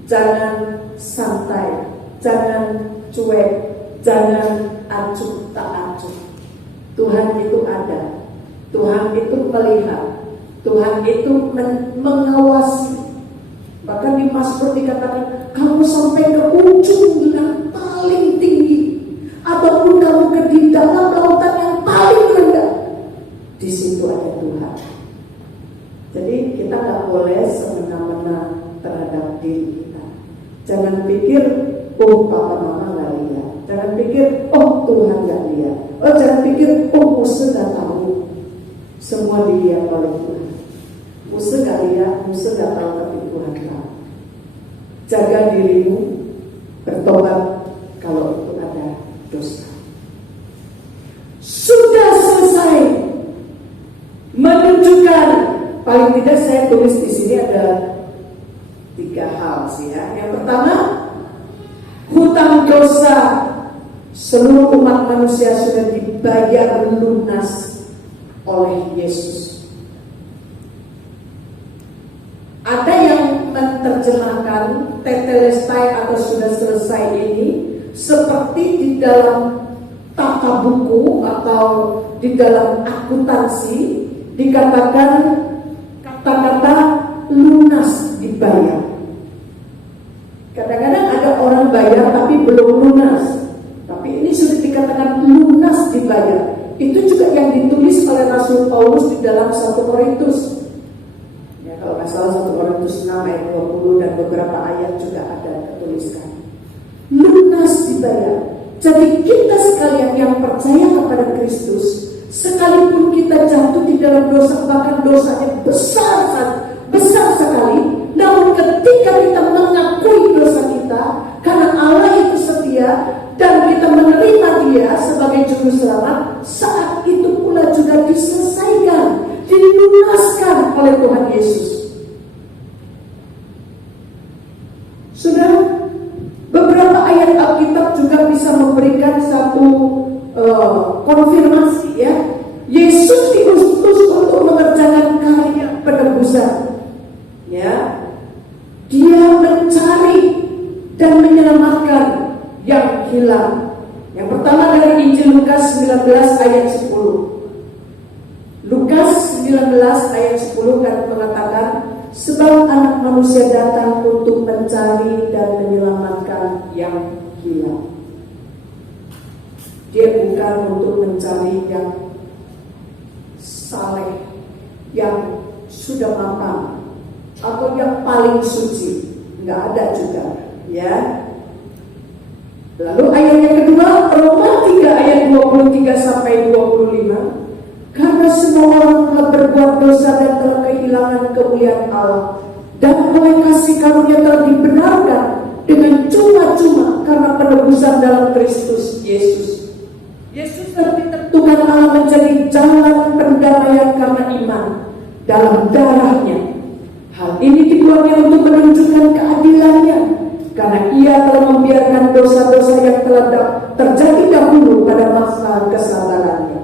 Jangan santai, jangan cuek, jangan acuh tak acuh. Tuhan itu ada, Tuhan itu melihat, Tuhan itu mengawasi. Bahkan di Mazmur dikatakan, kamu sampai ke ujung yang paling tinggi, ataupun kamu di dalam lautan yang paling rendah, di situ ada Tuhan. Jadi kita nggak boleh semena-mena terhadap diri kita. Jangan pikir, oh papa mama nggak lihat. Jangan pikir, oh Tuhan nggak lihat. Oh jangan pikir, oh musuh nggak tahu. Semua dilihat oleh Tuhan. Musuh nggak lihat, musuh nggak tahu, tapi Tuhan tahu. Jaga dirimu, bertobat kalau itu ada dosa. Sudah selesai menunjukkan, paling tidak saya tulis di sini ada 3 hal sih ya. Yang pertama, hutang dosa seluruh umat manusia sudah dibayar lunas oleh Yesus. Ada yang menerjemahkan tetelestai atau sudah selesai ini seperti di dalam tata buku atau di dalam akuntansi dikatakan kata-kata lunas dibayar. Kadang-kadang ada orang bayar tapi belum lunas, tapi ini sudah dikatakan lunas dibayar. Itu juga yang ditulis oleh Rasul Paulus di dalam 1 Korintus. Ya, kalau nggak salah 1 Korintus 6 ayat 20 dan beberapa ayat juga ada tertuliskan. Lunas dibayar. Jadi kita sekalian yang percaya kepada Kristus, sekalipun kita jatuh di dalam dosa, bahkan dosanya besar sekali, namun ketika kita mengakui dosa kita, karena Allah itu setia dan kita menerima Dia sebagai juru selamat, saat itu pula juga diselesaikan, dilunaskan oleh Tuhan Yesus. Sudah beberapa ayat Alkitab juga bisa memberikan satu konfirmasi ya. Yesus diutus untuk mengerjakan karya penebusan. Ya, Dia mencari dan menyelamatkan yang hilang. Yang pertama dari Injil Lukas 19 ayat 10. Lukas 19 ayat 10 kan mengatakan, sebab anak manusia datang untuk mencari dan menyelamatkan yang hilang. Dia bukan untuk mencari yang saleh, yang sudah matang, atau yang paling suci. Nggak ada juga ya. Lalu ayat yang kedua, Roma 3 ayat 23 sampai 25. Karena semua orang telah berbuat dosa dan telah kehilangan kemuliaan Allah, dan oleh kasih karunia telah dibenarkan dengan cuma-cuma karena penebusan dalam Kristus Yesus. Yesus telah ditentukan Allah menjadi jalan pendamaian karena iman dalam darahnya. Hal ini dibuatnya untuk menunjukkan keadilannya, karena Ia telah membiarkan dosa-dosa yang telah terjadi dahulu pada masa kesabarannya.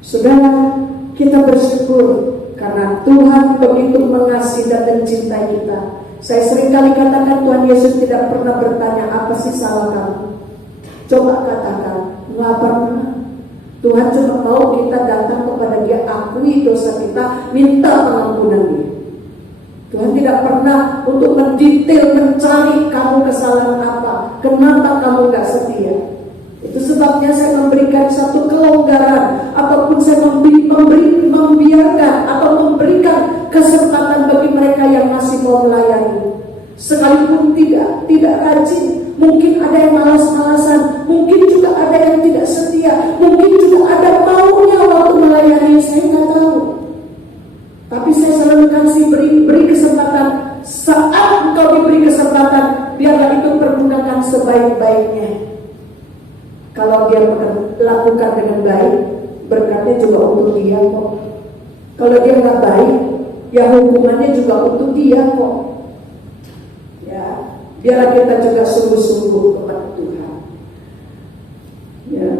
Saudara, kita bersyukur karena Tuhan begitu mengasihi dan mencintai kita. Saya seringkali katakan Tuhan Yesus tidak pernah bertanya apa sih salah kamu. Coba katakan, nggak pernah. Tuhan cuma mau kita datang kepada Dia, akui dosa kita, minta pengampunan Dia. Tuhan tidak pernah untuk mendetail mencari kamu kenapa kamu gak setia? Itu sebabnya saya memberikan satu kelonggaran, ataupun saya membiarkan atau memberikan kesempatan bagi mereka yang masih mau melayani. Sekalipun tidak rajin, mungkin ada yang malas-malasan, mungkin juga ada yang tidak setia, mungkin juga ada maunya waktu melayani, saya nggak tahu. Tapi saya selalu kasih beri kesempatan. Saat engkau diberi kesempatan, biarlah itu pergunakan sebaik-baiknya. Kalau dia lakukan dengan baik, berkatnya juga untuk dia kok. Kalau dia nggak baik, ya hukumannya juga untuk dia kok. Ya, biarlah kita juga sungguh-sungguh kepada Tuhan. Ya.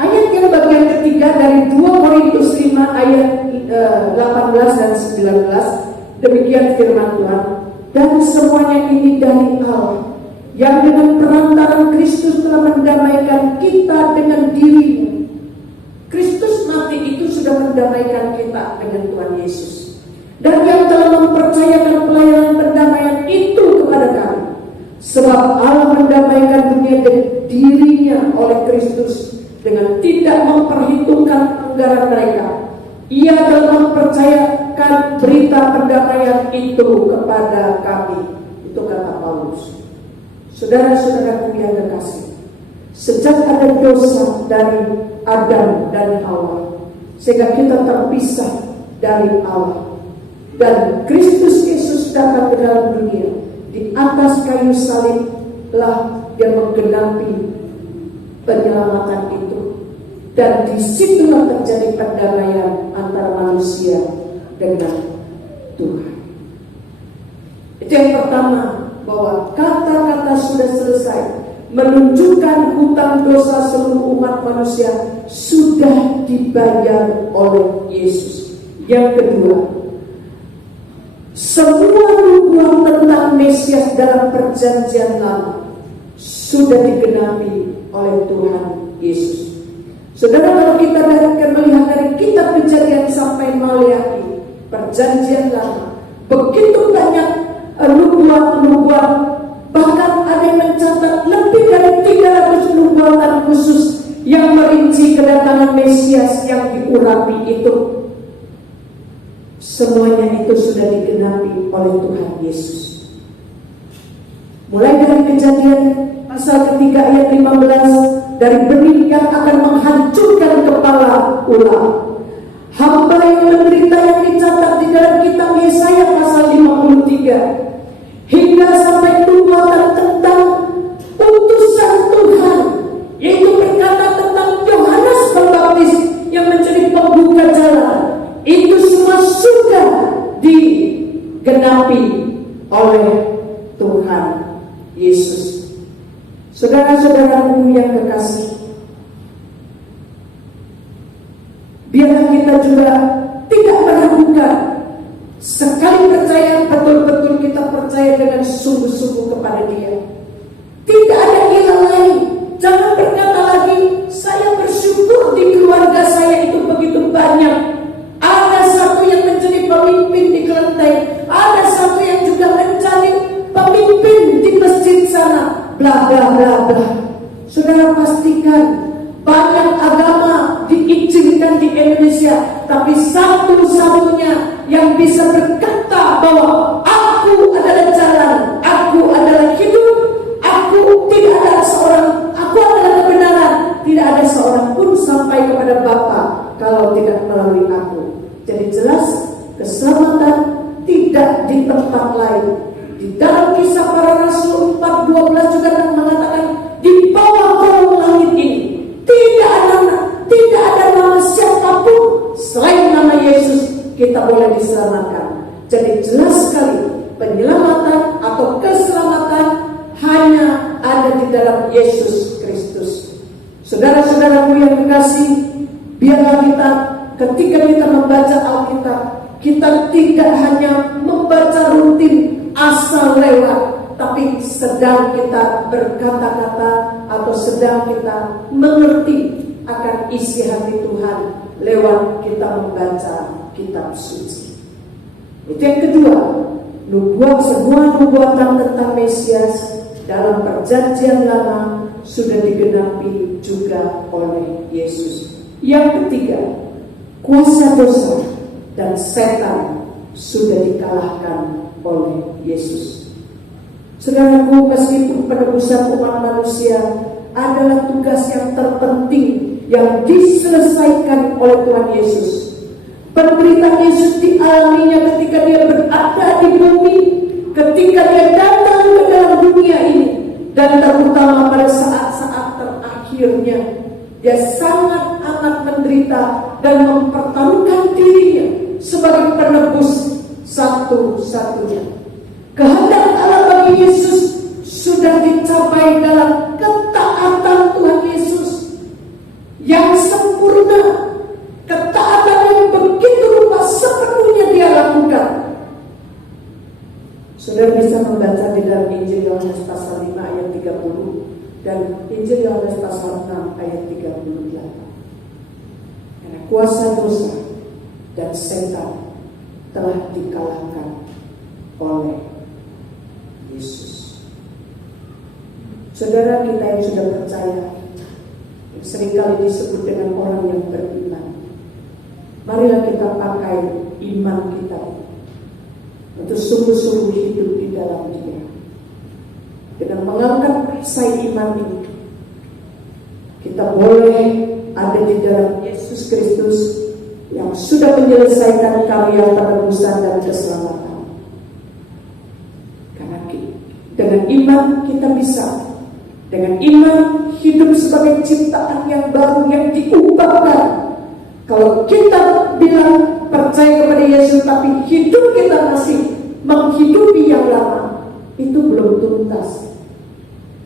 Ayat yang bagian ketiga dari 2 Korintus 5 ayat 18 dan 19, demikian firman Tuhan. Dan semuanya ini dari Allah, yang dengan perantaran Kristus telah mendamaikan kita dengan dirinya. Kristus mati itu sudah mendamaikan kita dengan Tuhan Yesus. Dan yang telah mempercayakan pelayanan pendamaian itu kepada kami. Sebab Allah mendamaikan dunia dengan dirinya oleh Kristus, dengan tidak memperhitungkan pelanggaran mereka. Ia telah mempercayakan berita pendamaian itu kepada kami. Itu kata Paulus. Saudara-saudaraku yang terkasih, sejak ada dosa dari Adam dan Hawa, sehingga kita terpisah dari Allah, dan Kristus Yesus datang ke dalam dunia. Di atas kayu saliblah dia menggenapi penyelamatan itu. Dan disitulah terjadi perdamaian antara manusia dengan Tuhan. Itu yang pertama, bahwa kata-kata sudah selesai menunjukkan hutang dosa seluruh umat manusia sudah dibayar oleh Yesus. Yang kedua, semua nubuat tentang Mesias dalam perjanjian lama sudah digenapi oleh Tuhan Yesus. Saudara, kalau kita akan melihat dari kitab Kejadian sampai Maleakhi, perjanjian lama, begitu banyak nubuat-nubuat, bahkan ada yang mencatat lebih dari 300 nubuatan khusus yang merinci kedatangan Mesias yang diurapi itu. Semuanya itu sudah digenapi oleh Tuhan Yesus. Mulai dari Kejadian pasal 3 ayat 15, dari benih yang akan menghancurkan kepala ular, hamba yang menderita yang dicatat di dalam kitab Yesaya pasal 53, hingga sampai nubuatan tentang utusan Tuhan, yaitu berkata tentang Yohanes Pembaptis yang menjadi pembuka jalan. Itu semua sudah digenapi oleh Tuhan Yesus. Saudara-saudaraku yang kekasih, biarlah kita juga tidak meragukan. Sekali percaya, betul-betul kita percaya dengan sungguh-sungguh kepada Dia. Tidak ada ilah lain. Jangan berkata lagi, saya bersyukur di keluarga saya itu begitu banyak. Ada satu yang menjadi pemimpin di kelenteng, ada satu yang juga menjadi pemimpin di masjid sana, bla bla bla bla. Saudara, pastikan banyak agama diizinkan di Indonesia, tapi satu-satunya yang bisa berkata bahwa aku adalah jalan, aku adalah hidup, aku adalah kebenaran, tidak ada seorang pun sampai kepada Bapa kalau tidak melalui aku. Jadi jelas keselamatan tidak di tempat lain. Di dalam Kisah Para Rasul 4:12 juga mengatakan, di bawah kolong langit ini tidak ada nama siapapun selain nama Yesus kita boleh diselamatkan. Jadi jelas sekali penyelamatan atau keselamatan hanya ada di dalam Yesus Kristus. Saudara-saudaraku yang kekasih, biarlah kita ketika kita membaca Alkitab, kita tidak hanya membaca rutin asal lewat, tapi sedang kita berkata-kata atau sedang kita mengerti akan isi hati Tuhan lewat kita membaca kitab suci. Itu yang kedua, semua nubuatan tentang Mesias dalam perjanjian lama sudah digenapi juga oleh Yesus. Yang ketiga, kuasa dosa dan setan sudah dikalahkan oleh Yesus. Saudaraku, meskipun penebusan umat manusia adalah tugas yang terpenting yang diselesaikan oleh Tuhan Yesus, penderitaan Yesus dialaminya ketika dia berada di bumi, ketika dia datang ke dalam dunia ini, dan terutama pada saat-saat terakhirnya, dia sangat amat menderita dan mempertaruhkan dirinya sebagai penebus satu-satunya. Kehendak Allah bagi Yesus sudah dicapai dalam ketaatan Tuhan Yesus yang sempurna. Ketaatan yang begitu rupa sepenuhnya dia lakukan. Saudara bisa membaca di dalam Injil Yohanes pasal 5 ayat 30 dan Injil Yohanes pasal 6 ayat 38. Karena kuasa dosa dan setan telah dikalahkan oleh Yesus. Saudara kita yang sudah percaya, yang seringkali disebut dengan orang yang beriman, marilah kita pakai iman kita untuk sungguh-sungguh hidup di dalam Dia. Dengan mengangkat perisai iman ini, kita boleh ada di dalam Yesus Kristus yang sudah menyelesaikan karya penebusan dan keselamatan. Karena dengan iman kita bisa, dengan iman hidup sebagai ciptaan yang baru yang diubahkan. Kalau kita bilang percaya kepada Yesus tapi hidup kita masih menghidupi yang lama, itu belum tuntas.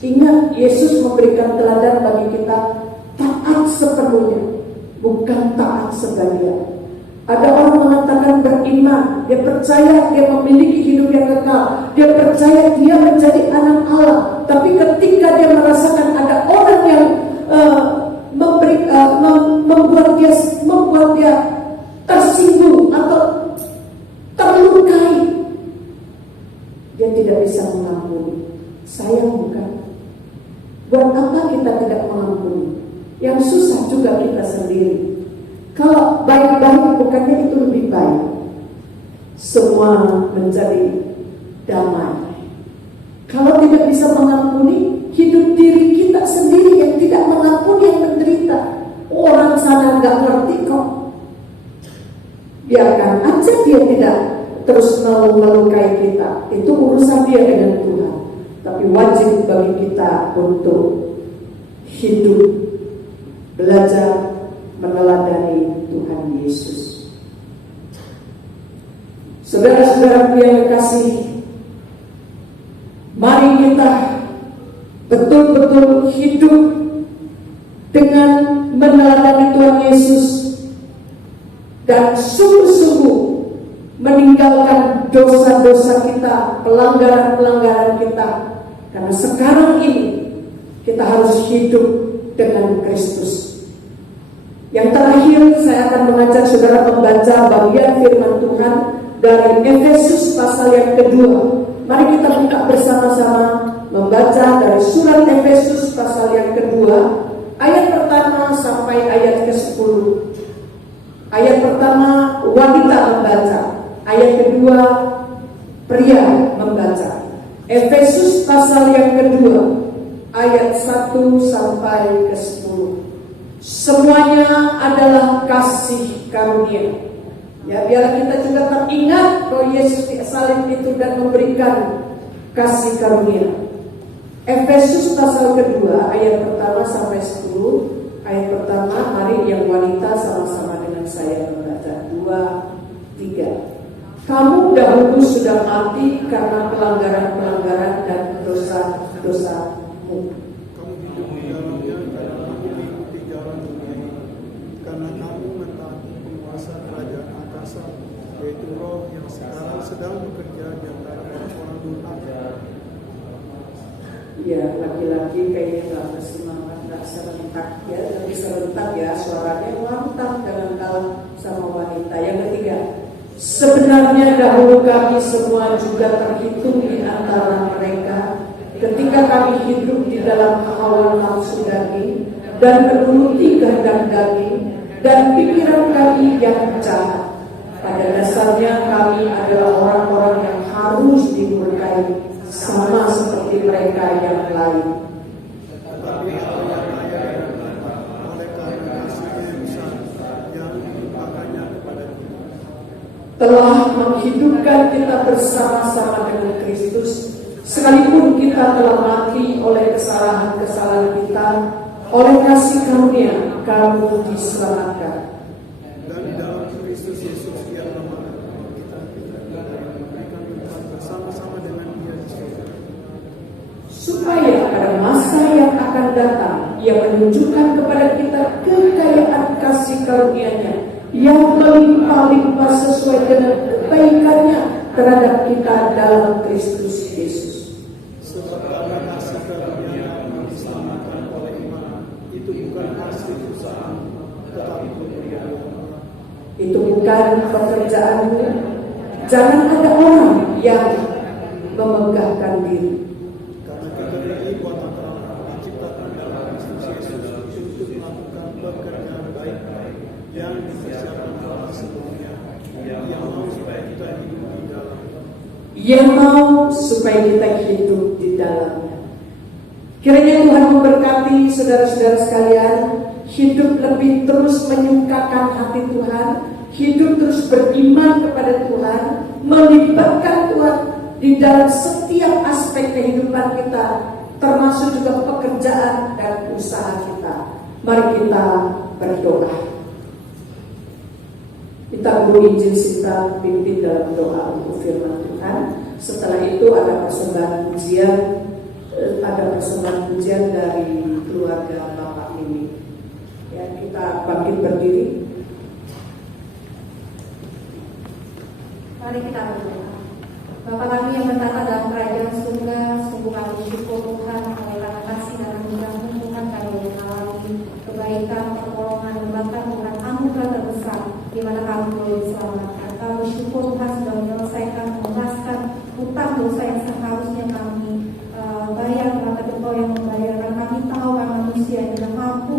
Ingat, Yesus memberikan teladan bagi kita taat sepenuhnya, bukan taat sebagian. Ada orang mengatakan beriman, dia percaya dia memiliki hidup yang kekal, dia percaya dia menjadi anak Allah. Tapi ketika dia merasakan ada orang yang membuat dia tersinggung atau terlukai, dia tidak bisa mengampuni. Sayang bukan? Buat apa kita tidak mengampuni? Yang susah juga kita sendiri. Kalau baik-baik, bukannya itu lebih baik? Semua menjadi damai. Kalau tidak bisa mengampuni, hidup diri kita sendiri yang tidak mengampuni yang menderita. Orang sana nggak ngerti kok. Biarkan aja dia tidak terus mau melukai kita. Itu urusan dia dengan Tuhan. Tapi wajib bagi kita untuk hidup, belajar meneladani Tuhan Yesus. Saudara-saudaraku yang kekasih, mari kita betul-betul hidup dengan meneladani Tuhan Yesus dan sungguh-sungguh meninggalkan dosa-dosa kita, pelanggaran-pelanggaran kita. Karena sekarang ini kita harus hidup dengan Kristus. Yang terakhir, saya akan mengajak saudara membaca bagian firman Tuhan dari Efesus pasal yang kedua. Mari kita buka bersama-sama membaca dari surat Efesus pasal yang kedua, ayat pertama sampai ayat ke-10. Ayat pertama wanita membaca, ayat kedua pria membaca. Efesus pasal yang kedua, ayat 1 sampai ke-10. Semuanya adalah kasih karunia. Ya, biar kita juga teringat bahwa Yesus disalib itu dan memberikan kasih karunia. Efesus pasal kedua, ayat pertama sampai 10. Ayat pertama, mari yang wanita sama-sama dengan saya membaca. 2, 3. Kamu dahulu sudah mati karena pelanggaran-pelanggaran dan dosa-dosamu. Kamu hidup di dalamnya karena mengikuti jalan dunia ini, karena kamu mentaati penguasa kerajaan angkasa, yaitu roh yang sekarang sedang bekerja di antara orang-orang durhaka. Ya, laki-laki kayaknya nggak bersemangat, nggak serentak ya, lebih serentak ya, suaranya mantap dengan kalah sama wanita. Yang ketiga, sebenarnya dahulu kami semua juga terhitung di antara mereka ketika ketika kami hidup di dalam hawa nafsu daging dan menuruti kehendak daging dan pikiran kami yang jahat. Pada dasarnya kami adalah orang-orang yang harus dimurkai, sama seperti mereka yang lain. Tetapi Allah yang kaya dan berlimpah, oleh karena kasih-Nya yang besar yang dilimpahkannya kepada kita, Telah menghidupkan kita bersama-sama dengan Kristus, sekalipun kita telah mati oleh kesalahan-kesalahan kita. Oleh kasih karunia kamu diselamatkan. dan di dalam Kristus Yesus Ia telah mengangkat kita dan memberikan tempat bersama-sama dengan Dia di surga, Supaya pada masa yang akan datang Ia menunjukkan kepada kita kekayaan kasih karunia-Nya yang melimpah-limpah sesuai dengan kebaikan-Nya terhadap kita dalam Kristus Yesus. sebab karena kasih karunia kami diselamatkan oleh iman. Itu bukan hasil usaha, tetapi pemberian Allah. Itu bukan pekerjaanmu. Jangan ada orang yang memegahkan diri. Karena kita ini buatan Allah, diciptakan dalam Kristus Yesus untuk melakukan pekerjaan baik-baik yang dipersiapkan Allah sebelumnya. Ia mau supaya kita hidup di dalam. Ia mau supaya kita hidup di dalamnya. Kiranya Tuhan memberkati saudara-saudara sekalian, hidup lebih terus menyukakan hati Tuhan, hidup terus beriman kepada Tuhan, melibatkan Tuhan di dalam setiap aspek kehidupan kita, termasuk juga pekerjaan dan usaha kita. Mari kita berdoa. Kita beri izin kita pimpin dalam doa untuk firman Tuhan. Setelah itu ada persembahan pujian dari keluarga Bapak ini. Ya, kita bangkit berdiri. Mari kita berdoa. Bapa kami yang bertata dalam kerajaan surga, sungguh kami bersyukur Tuhan oleh karena kasih dan anugerah-Mu Tuhan kami mengalami kebaikan, pertolongan, bahkan Tuhan anugerah terbesar di mana kami boleh diselamatkan. Kami bersyukur Tuhan sudah menyelesaikan, membebaskan hutang dosa yang seharusnya kami bayar, tapi Engkau yang membayarkan. Kami tahu kan manusia yang tidak mampu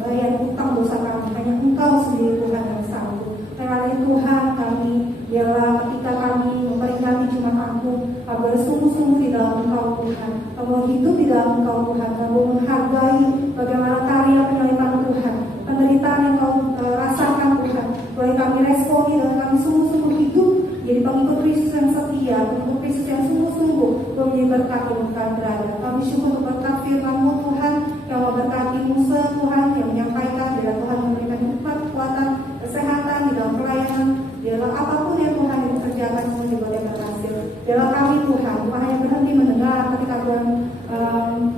bayar hutang dosa kami, hanya Engkau sendiri Tuhan yang sanggup. Karena Tuhan kami, biarlah ketika kami memperingati Jumat Agung, kami bersungguh-sungguh di dalam Engkau Tuhan, kami hidup di dalam Engkau Tuhan, kami menghargai bagaimana karya penyaliban Tuhan, penderitaan yang Kau rasakan Tuhan. Boleh kami responi dan kami sungguh-sungguh hidup jadi pengikut Kristus yang setia, pengikut Kristus yang sungguh-sungguh menjadi berkat di muka berada. Kami syukur untuk berkat firman-Mu Tuhan yang memberkati Musa Tuhan yang menyampaikan, biar Tuhan memberikan hikmat, kekuatan, kesehatan di dalam pelayanan. Biarlah apapun yang Tuhan yang dikerjakan semua boleh berhasil. Biarlah kami Tuhan bukan hanya berhenti mendengar, ketika Tuhan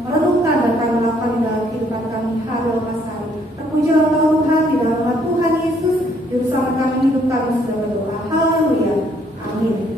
merenungkan dan kami melakukan di dalam kehidupan kami hari lepas hari. Terpujilah Engkau Tuhan di dalam nama Tuhan Yesus, Juru Selamat kami, hidup kami sudah berdoa. Haleluya. Amin.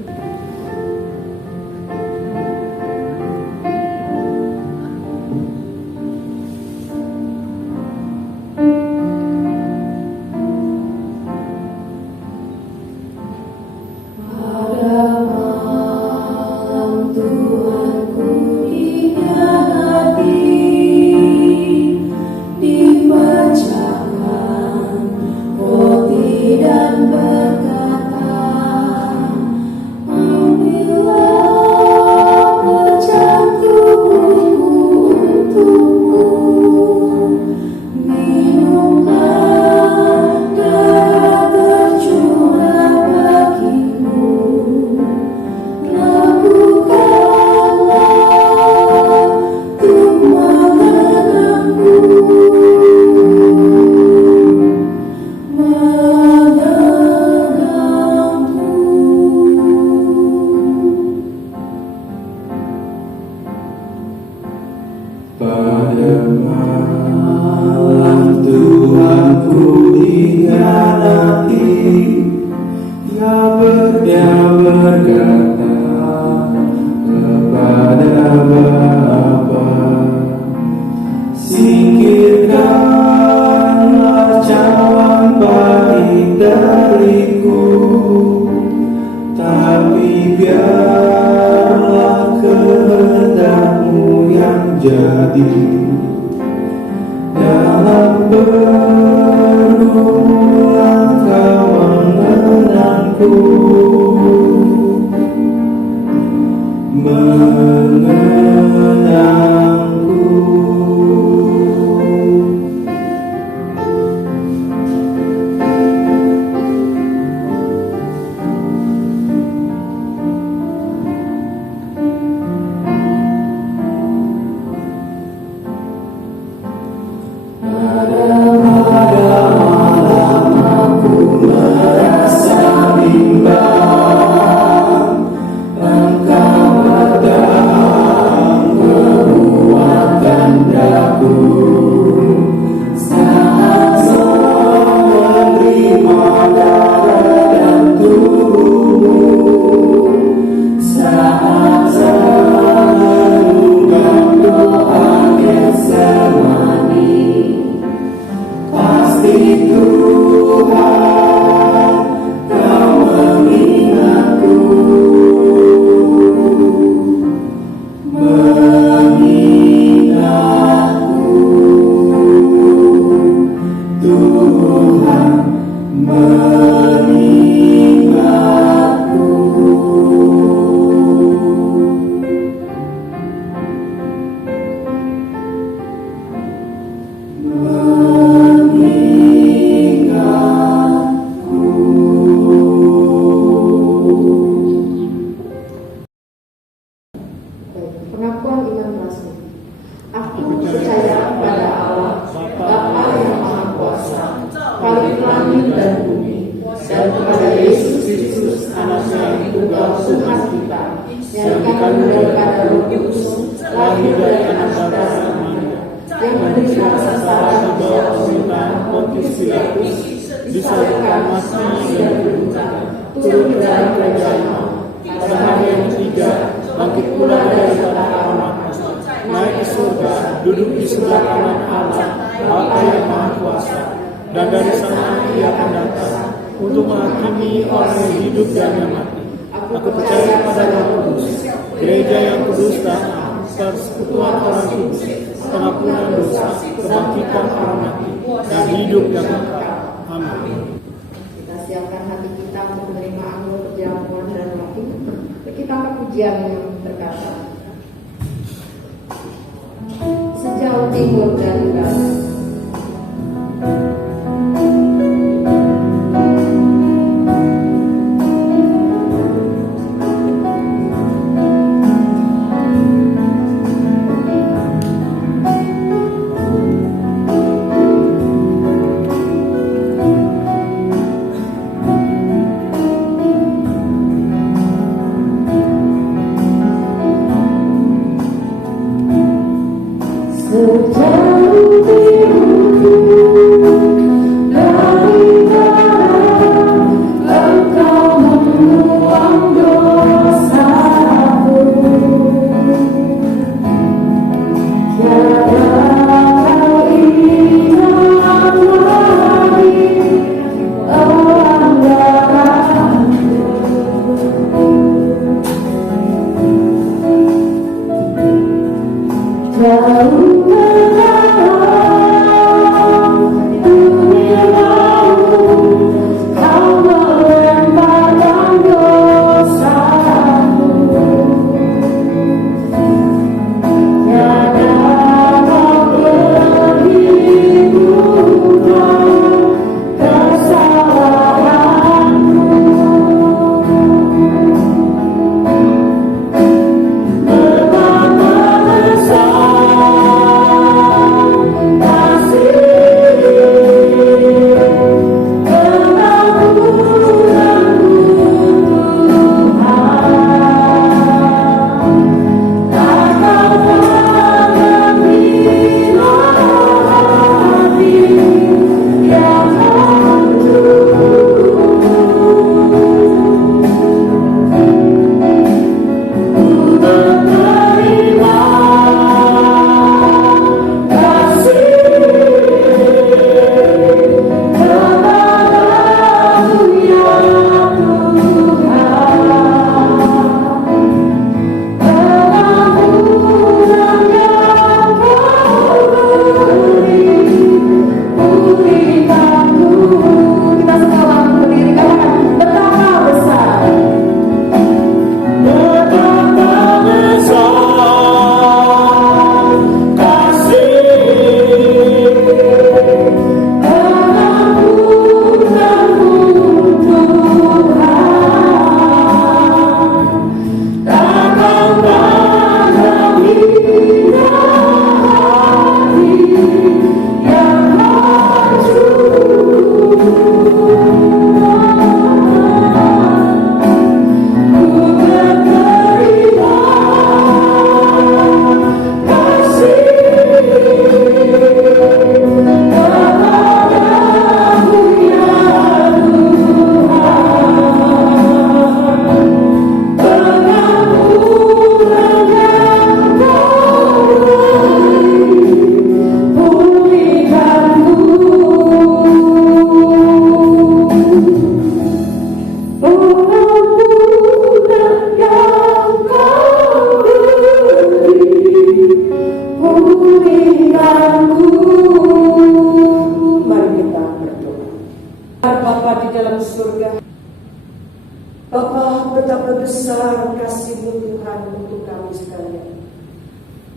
Tapi biarlah kehendak jadi dalam pergumulan kau mengenangku, Pengakuan iman rasmi. Aku percaya pada Allah, Bapa yang Maha Kuasa, Khalik langit dan bumi, dan kepada Yesus Kristus, Anaknya yang tunggal Tuhan kita, yang dikandung daripada Roh Kudus, lahir dari anak darah Maria, yang menderita sengsara di bawah pemerintahan Pontius Pilatus, disalibkan, mati dan dikuburkan, turun ke dalam kerajaan Allah, pada hari yang ketiga bangkit pula dari antara orang mati, naik ke surga, duduk di sebelah kanan Allah, Bapa yang Maha Kuasa, dan dari sana Ia akan datang untuk menghakimi orang yang hidup dan yang mati. Aku percaya pada Roh Kudus, gereja yang kudus dan am, persekutuan orang kudus, pengampunan dosa, kebangkitan orang mati, dan hidup yang kekal. Amin. Kita siapkan hati kita untuk menerima anggur perjamuan dan roti. Kita pujian yang berkata, sejauh timur dari barat. Bersama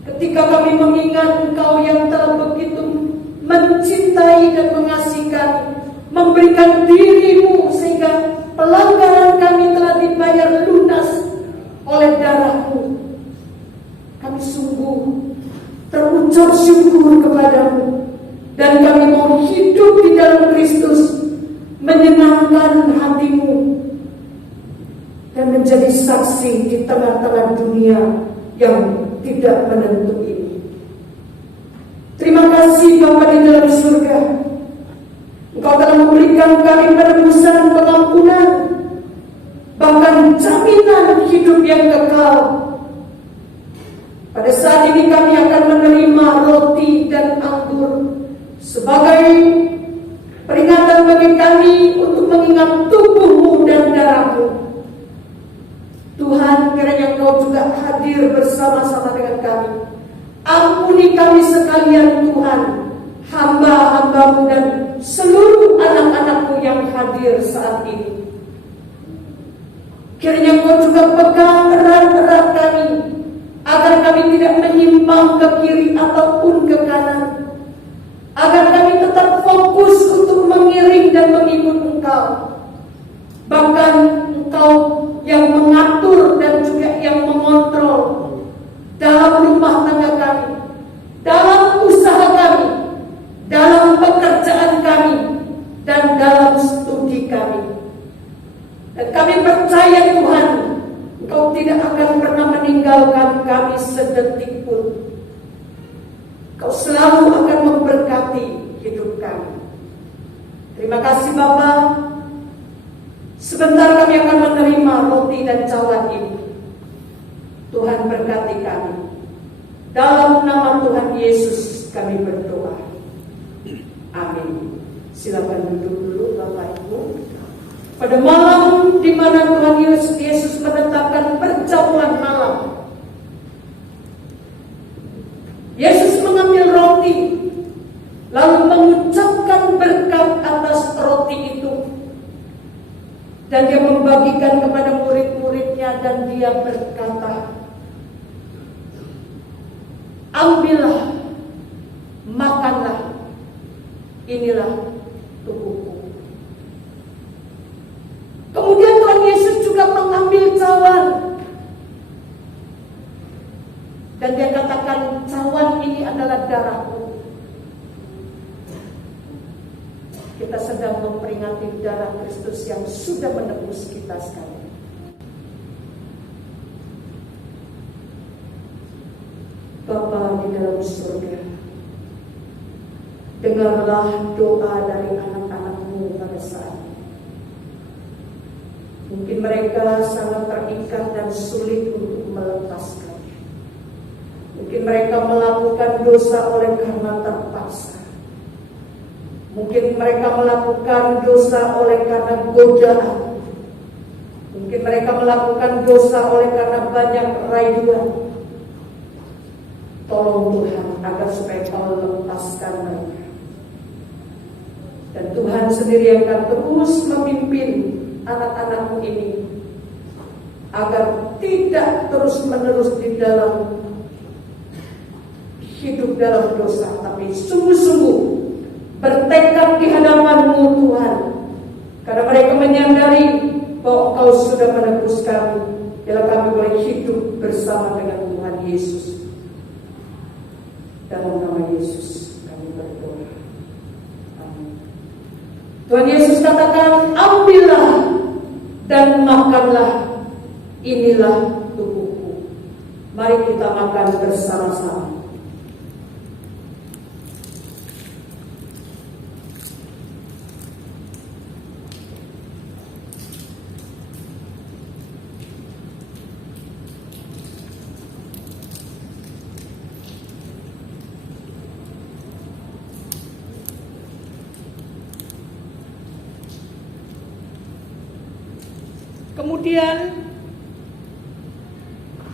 Ketika kami mengingat Engkau yang telah begitu mencintai dan mengasihi kami, memberikan diri-Mu sehingga pelanggaran kami telah dibayar lunas oleh darah-Mu. Kami sungguh terucap syukur kepadamu, dan kami mau hidup di dalam Kristus, menyenangkan hati-Mu, dan menjadi saksi di tengah-tengah dunia yang tidak menentu ini. Terima kasih Bapa di dalam surga, Engkau telah memberikan kami penebusan, pengampunan, bahkan jaminan hidup yang kekal. Pada saat ini kami akan menerima roti dan anggur sebagai peringatan bagi kami untuk mengingat tubuh-Mu dan darah-Mu. Tuhan, kiranya Engkau juga hadir bersama-sama dengan kami. Ampuni kami sekalian Tuhan, hamba-hamba-Mu dan seluruh anak-anak-Mu yang hadir saat ini. Kiranya Engkau juga pegang erat-erat kami, agar kami tidak menyimpang ke kiri ataupun ke kanan, agar kami tetap fokus untuk mengiring dan mengikut Engkau. Bahkan Engkau yang mengatur dan juga yang mengontrol dalam rumah tangga kami, dalam usaha kami, dalam pekerjaan kami, dan dalam studi kami. Dan kami percaya Tuhan, Engkau tidak akan pernah meninggalkan kami sedetik pun. Engkau selalu akan memberkati hidup kami. Terima kasih Bapa. Sebentar kami akan menerima roti dan cawan ini. Tuhan berkati kami. Dalam nama Tuhan Yesus kami berdoa. Amin. Silakan duduk dulu Bapak Ibu. Pada malam di mana Tuhan Yesus menetapkan perjamuan malam, Yesus mengambil roti, lalu mengucapkan berkat atas roti itu, dan Dia membagikan kepada murid-muridnya, dan Dia berkata, ambillah, makanlah, inilah tubuhku. Kemudian Tuhan Yesus juga mengambil cawan, dan Dia katakan, cawan ini adalah darahku. Kita sedang memperingati darah Kristus yang sudah menebus kita sekalian. Bapa di dalam surga, dengarlah doa dari anak-anak-Mu pada saat ini. Mungkin mereka sangat terikat dan sulit untuk melepaskan. Mungkin mereka melakukan dosa oleh karena terpaksa. Mungkin mereka melakukan dosa oleh karena godaan. Mungkin mereka melakukan dosa oleh karena banyak rayuan. Tolong Tuhan agar supaya Kau lepaskan mereka. Dan Tuhan sendiri yang akan terus memimpin anak-anak-Mu ini agar tidak terus-menerus di dalam hidup dalam dosa, tapi sungguh-sungguh bertekad di hadapan-Mu Tuhan, karena mereka menyadari bahwa Engkau sudah menebus kami, bila kami boleh hidup bersama dengan Tuhan Yesus. Dalam nama Yesus kami berdoa. Amin. Tuhan Yesus katakan, ambillah dan makanlah, inilah tubuhku. Mari kita makan bersama-sama.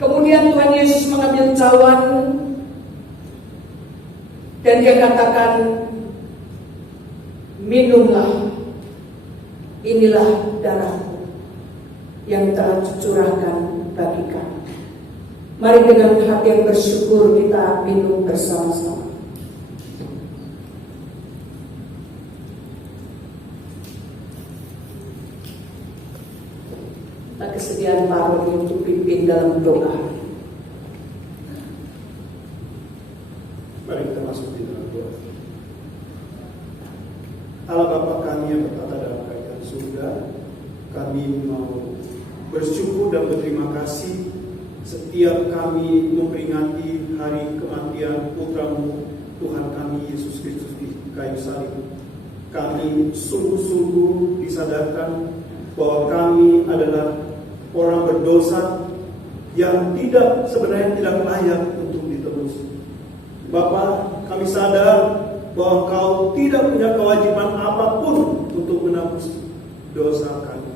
Kemudian Tuhan Yesus mengambil cawan, dan Dia katakan, minumlah, inilah darahku yang telah dicurahkan bagi kamu. Mari dengan hati yang bersyukur kita minum bersama-sama. Kita kesediaan Pak Roni untuk pimpin dalam doa. Mari kita masuk di dalam doa. Allah Bapa kami yang berkata dalam kerajaan surga, kami mau bersyukur dan berterima kasih setiap kami memperingati hari kematian Putra-Mu Tuhan kami Yesus Kristus di kayu salib. Kami sungguh-sungguh disadarkan bahwa kami adalah orang berdosa yang sebenarnya tidak layak untuk ditebus. Bapa, kami sadar bahwa Engkau tidak punya kewajiban apapun untuk menebus dosa kami.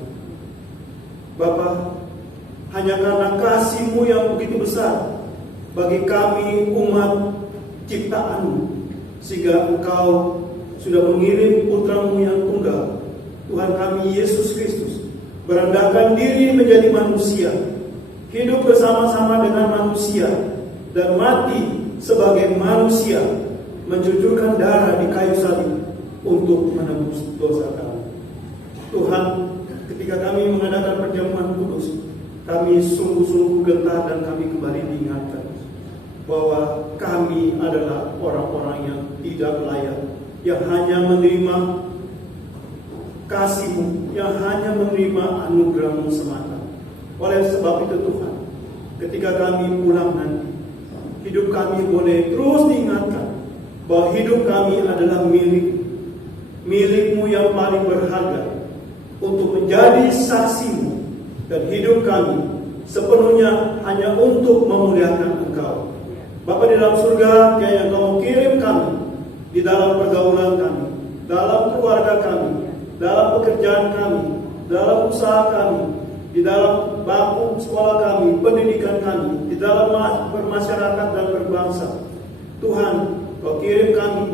Bapa, hanya karena kasih-Mu yang begitu besar bagi kami umat ciptaan-Mu, sehingga Engkau sudah mengirim Putra-Mu yang tunggal, Tuhan kami Yesus Kristus, merendahkan diri menjadi manusia, hidup bersama-sama dengan manusia, dan mati sebagai manusia, mencucurkan darah di kayu salib untuk menebus dosa kami. Tuhan, ketika kami mengadakan perjamuan kudus, kami sungguh-sungguh gentar dan kami kembali diingatkan bahwa kami adalah orang-orang yang tidak layak, yang hanya menerima kasih-Mu, yang hanya menerima anugerah-Mu semata. Oleh sebab itu Tuhan, ketika kami pulang nanti, hidup kami boleh terus diingatkan bahwa hidup kami adalah milik-Mu yang paling berharga untuk menjadi saksi-Mu, dan hidup kami sepenuhnya hanya untuk memuliakan Engkau. Bapa di dalam surga, yang Engkau kirim kami di dalam pergaulan kami, dalam keluarga kami, dalam pekerjaan kami, dalam usaha kami, di dalam bangku sekolah kami, pendidikan kami, di dalam bermasyarakat dan berbangsa. Tuhan, Kau kirim kami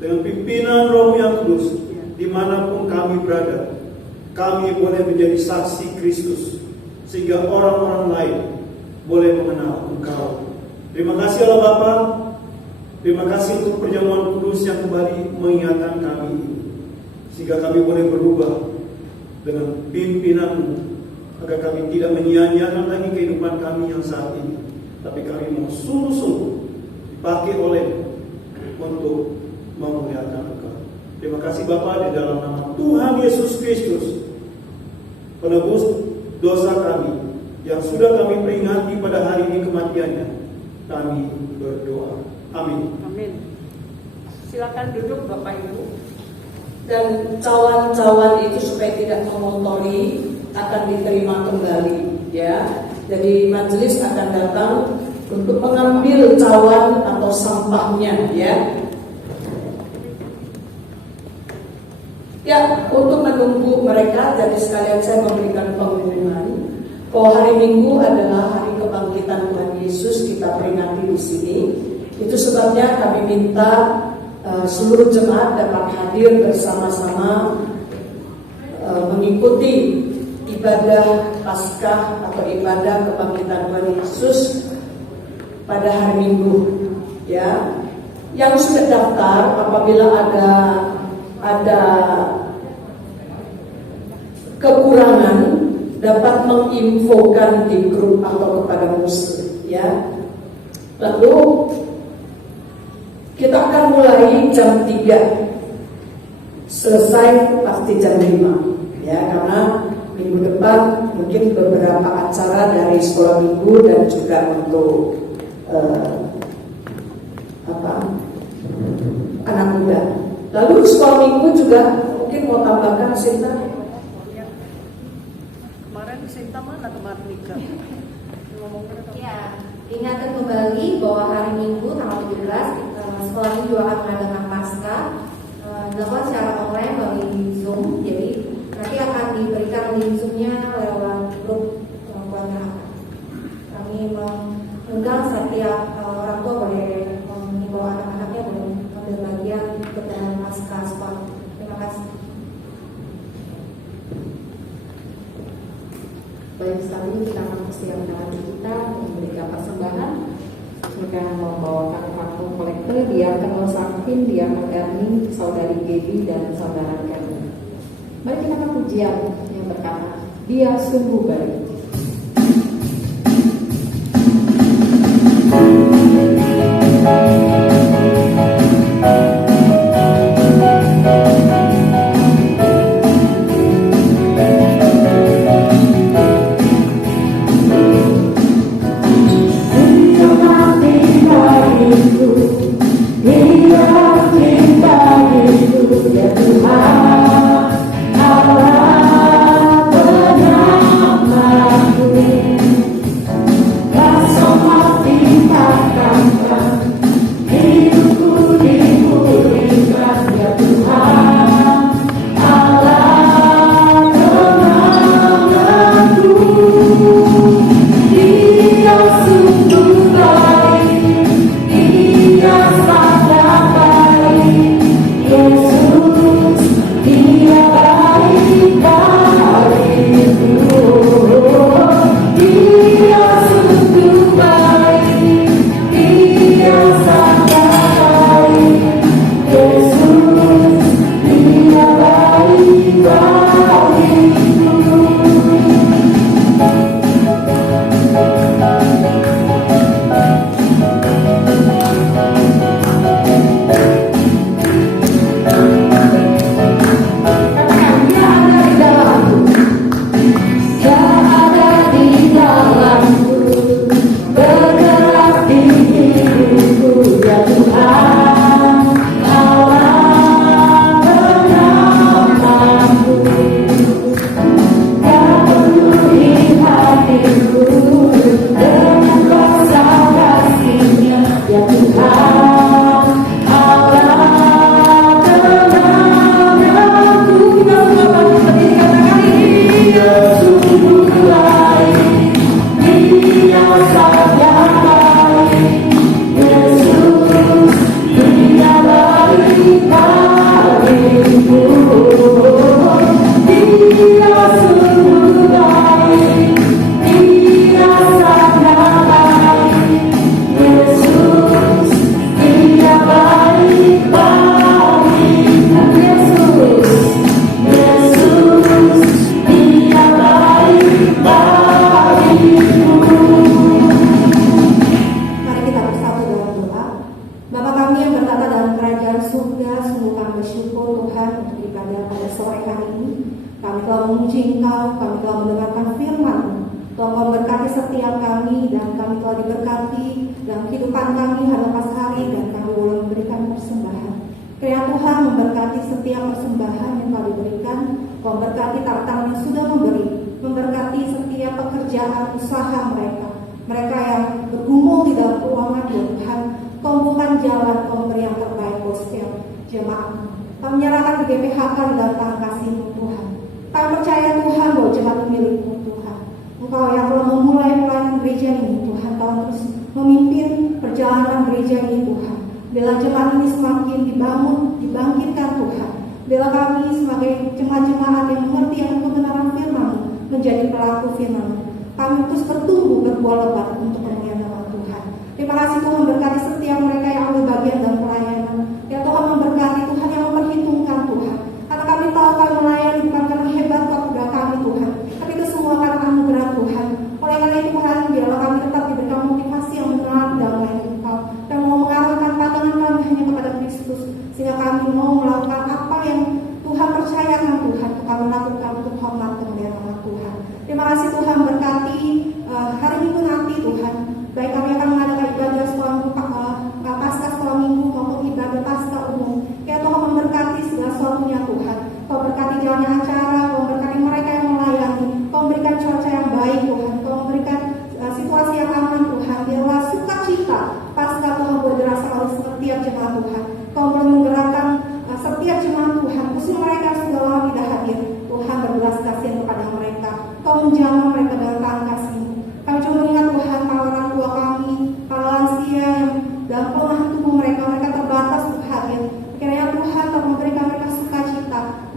dengan pimpinan Roh yang kudus dimanapun kami berada. Kami boleh menjadi saksi Kristus, sehingga orang-orang lain boleh mengenal Engkau. Terima kasih Allah Bapa. Terima kasih untuk perjamuan kudus yang kembali mengingatkan kami ini, sehingga kami boleh berubah dengan pimpinan-Mu, agar kami tidak menyia-nyiakan lagi kehidupan kami yang saat ini, tapi kami mau sungguh-sungguh dipakai oleh untuk memuliakan Engkau. Terima kasih Bapa, di dalam nama Tuhan Yesus Kristus, penebus dosa kami yang sudah kami peringati pada hari ini kematiannya, kami berdoa. Amin. Amin. Silakan duduk Bapak Ibu. Dan cawan-cawan itu supaya tidak mengotori akan diterima kembali, ya. Jadi majelis akan datang untuk mengambil cawan atau sampahnya, ya. Ya, untuk menunggu mereka, jadi sekalian saya memberikan pengumuman bahwa hari Minggu adalah hari kebangkitan Tuhan Yesus, kita peringati di sini. Itu sebabnya kami minta seluruh jemaat dapat hadir bersama-sama mengikuti ibadah Paskah atau ibadah kebangkitan Tuhan Yesus pada hari Minggu, ya. Yang sudah daftar, apabila ada kekurangan dapat menginfokan di grup atau kepada muslim, ya. Lalu kita akan mulai jam 3, selesai pasti jam 5, ya, karena minggu depan mungkin beberapa acara dari sekolah minggu dan juga untuk anak muda. Lalu sekolah minggu juga mungkin mau tambahkan Sinta. Kemarin Sinta mana kemarin nikah? Ya, ingatkan kembali bahwa hari Minggu tanggal 17 sekolah minggu akan mengadakan Paskah, dilakukan secara online melalui Zoom. Jadi nanti akan diberikan link Zoom-nya lewat grup keluarga. Kami mengundang setiap orang tua boleh mengimbau anak-anaknya boleh ambil bagian kegiatan Paskah sekolah. Terima kasih. Baik, saat ini kita akan persiapkan hati kita memberikan persembahan. Mereka membawakan patung kolektor, Diakon Saktin, Diakon Erni, Saudari Gaby, dan Saudara Kevin. Mari kita akan pujian yang berkata, Dia sungguh baik.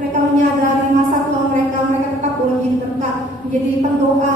Mereka menyadari masa tua mereka tetap boleh jadi berkat, menjadi pendoa,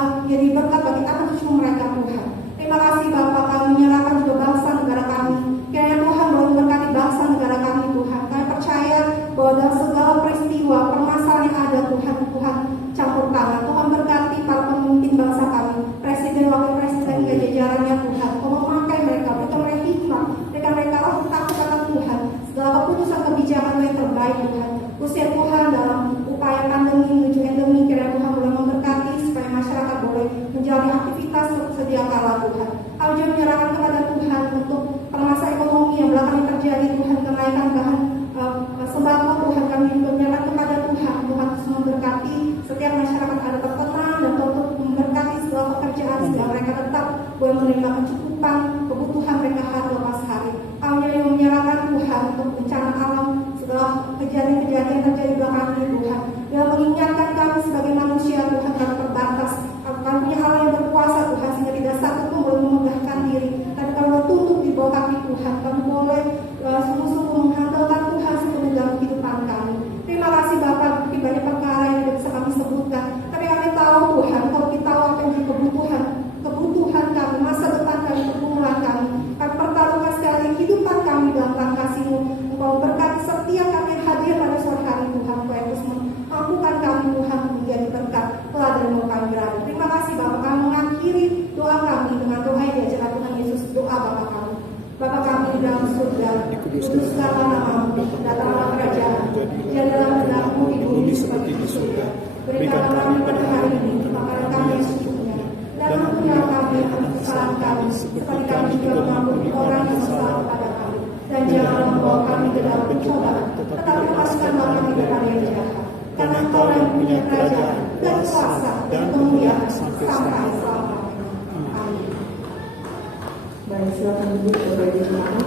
baik yang terjadi belakangan ini Tuhan, yang mengingatkan kami sebagai manusia Tuhan kami terbatas. Kami punya Allah yang berkuasa Tuhan, sehingga tidak satu pun boleh memegahkan diri. Tapi kalau tunduk di bawah kaki Tuhan, kami boleh sungguh-sungguh mengandalkan Tuhan sepenuh dalam kehidupan kami. Terima kasih Bapak, mungkin banyak perkara yang tidak bisa kami sebutkan. Tapi kami tahu Tuhan, kalau kita tahu apa yang menjadi kebutuhan kami, masa depan kami, pergumulan kami. Kami pertaruhkan sekali kehidupan kami dalam tangan kasih-Mu. Engkau berkati setiap kami yang hadir pada sore hari Tuhan. Engkau yang terus mampukan kami Tuhan menjadi berkat teladan mau kami berada. Terima kasih Bapak, kami mengakhiri doa kami dengan doa yang diajarkan Tuhan Yesus. Doa Bapak kami. Bapa kami di dalam surga, kuduskanlah nama-Mu, datanglah kerajaan, jadilah kehendak-Mu di bumi seperti di surga. Berikanlah kami pada hari ini makanan kami yang secukupnya, dan ampunilah kami atas kesalahan kami, seperti kami juga mengampuni orang yang bersalah kepada kami. Dan janganlah membawa kami ke dalam pencobaan, tetapi lepaskanlah kami dari yang jahat. Karena Engkau yang punya kerajaan dan kuasa dan kemuliaan sampai selamanya. Amin. Baik, silakan duduk Bapak Ibu Jemaat.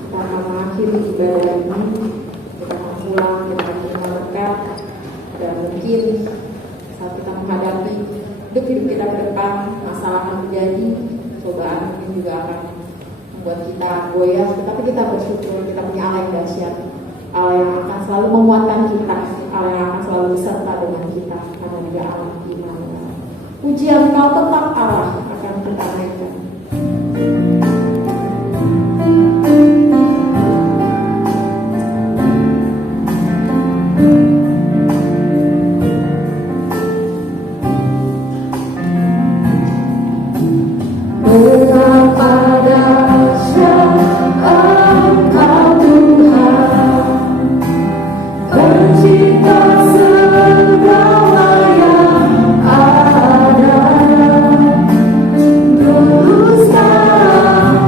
Kita akan mengakhiri ibadah ini. Kita akan pulang, kita akan menerima berkat. Dan mungkin saat kita menghadapi hidup kita ke depan, masalah akan terjadi, cobaan mungkin juga akan membuat kita goyah. Tetapi kita bersyukur, kita punya Allah yang dahsyat, Allah yang akan selalu menguatkan kita, Allah yang akan selalu beserta dengan kita, karena dia Allah Immanuel. Pujian Kau tetap Allah akan kita naikkan. Betapa dahsyat Engkau Tuhan, Pencipta segala yang ada, dulu sekarang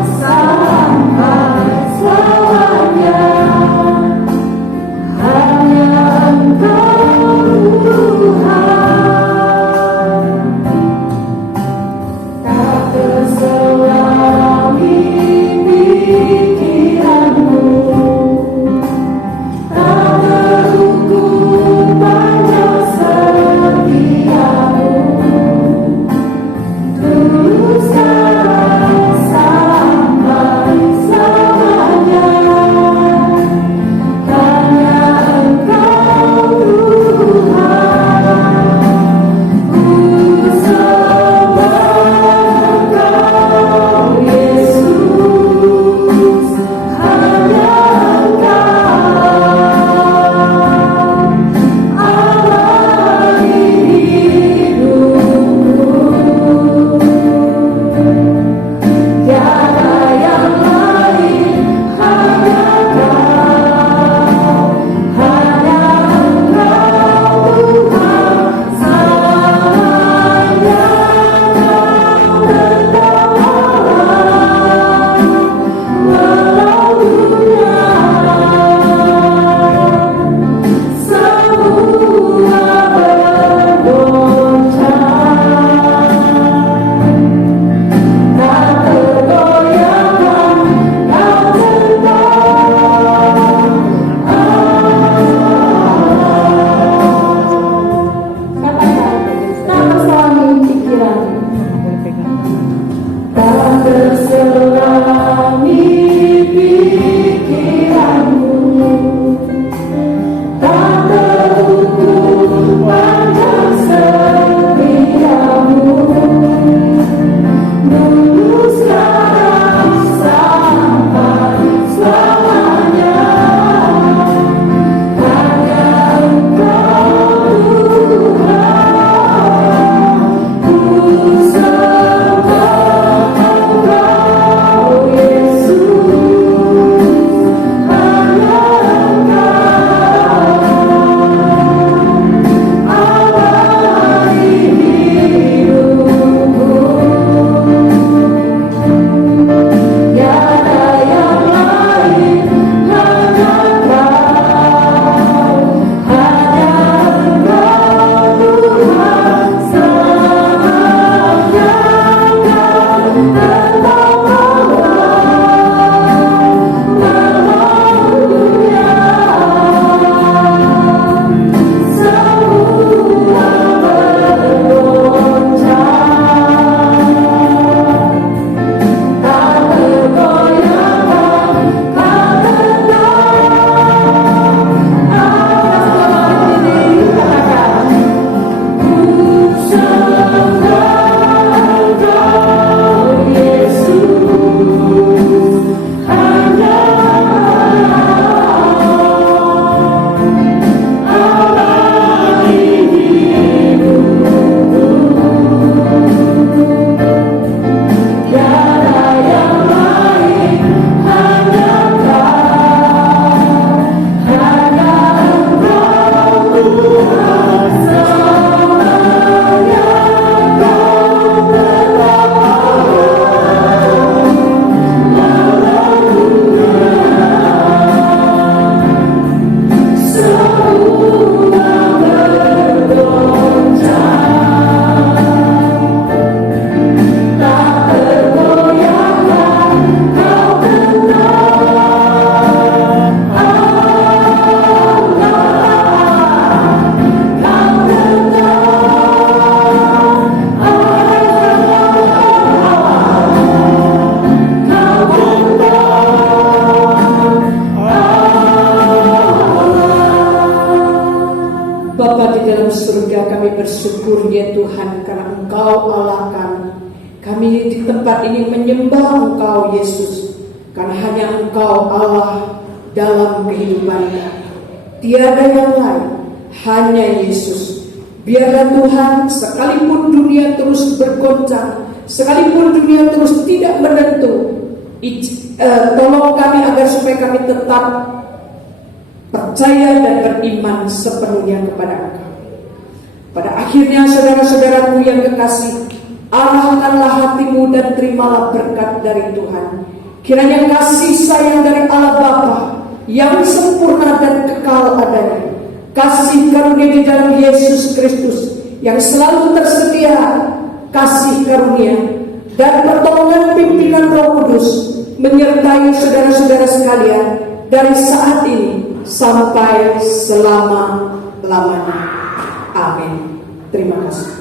Engkau Allah kami. Kami di tempat ini menyembah Engkau Yesus, karena hanya Engkau Allah dalam kehidupan kami. Tiada yang lain, hanya Yesus. Biarlah Tuhan, sekalipun dunia terus bergoncang, sekalipun dunia terus tidak menentu, tolong kami agar supaya kami tetap percaya dan beriman sepenuhnya kepada Engkau. Pada akhirnya saudara-saudaraku yang kekasih, arahkanlah hatimu dan terimalah berkat dari Tuhan. Kiranya kasih sayang dari Allah Bapa yang sempurna dan kekal adanya, kasih karunia di dalam Yesus Kristus yang selalu tersedia, kasih karunia dan pertolongan pimpinan Roh Kudus menyertai saudara-saudara sekalian dari saat ini sampai selama-lamanya. Amin. Terima kasih.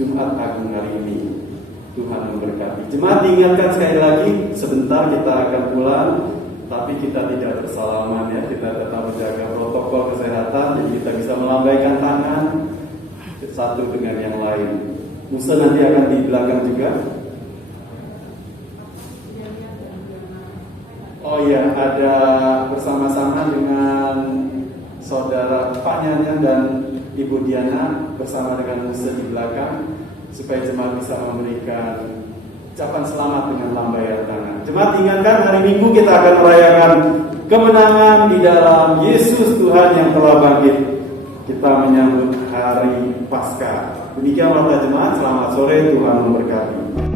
Jumat Agung hari ini. Tuhan memberkati. Jemaat diingatkan sekali lagi, sebentar kita akan pulang, tapi kita tidak bersalaman ya, kita tetap menjaga protokol kesehatan, jadi kita bisa melambaikan tangan satu dengan yang lain. Musa nanti akan di belakang juga. Oh ya, ada bersama-sama dengan saudara Pak Nyanyan dan Ibu Diana bersama dengan Musa di belakang, supaya jemaat bisa memberikan ucapan selamat dengan lambaian tangan. Jemaat ingatkan, hari Minggu kita akan merayakan kemenangan di dalam Yesus Tuhan yang telah bangkit. Kita menyambut hari Paskah. Demikian warta jemaat, selamat sore, Tuhan memberkati.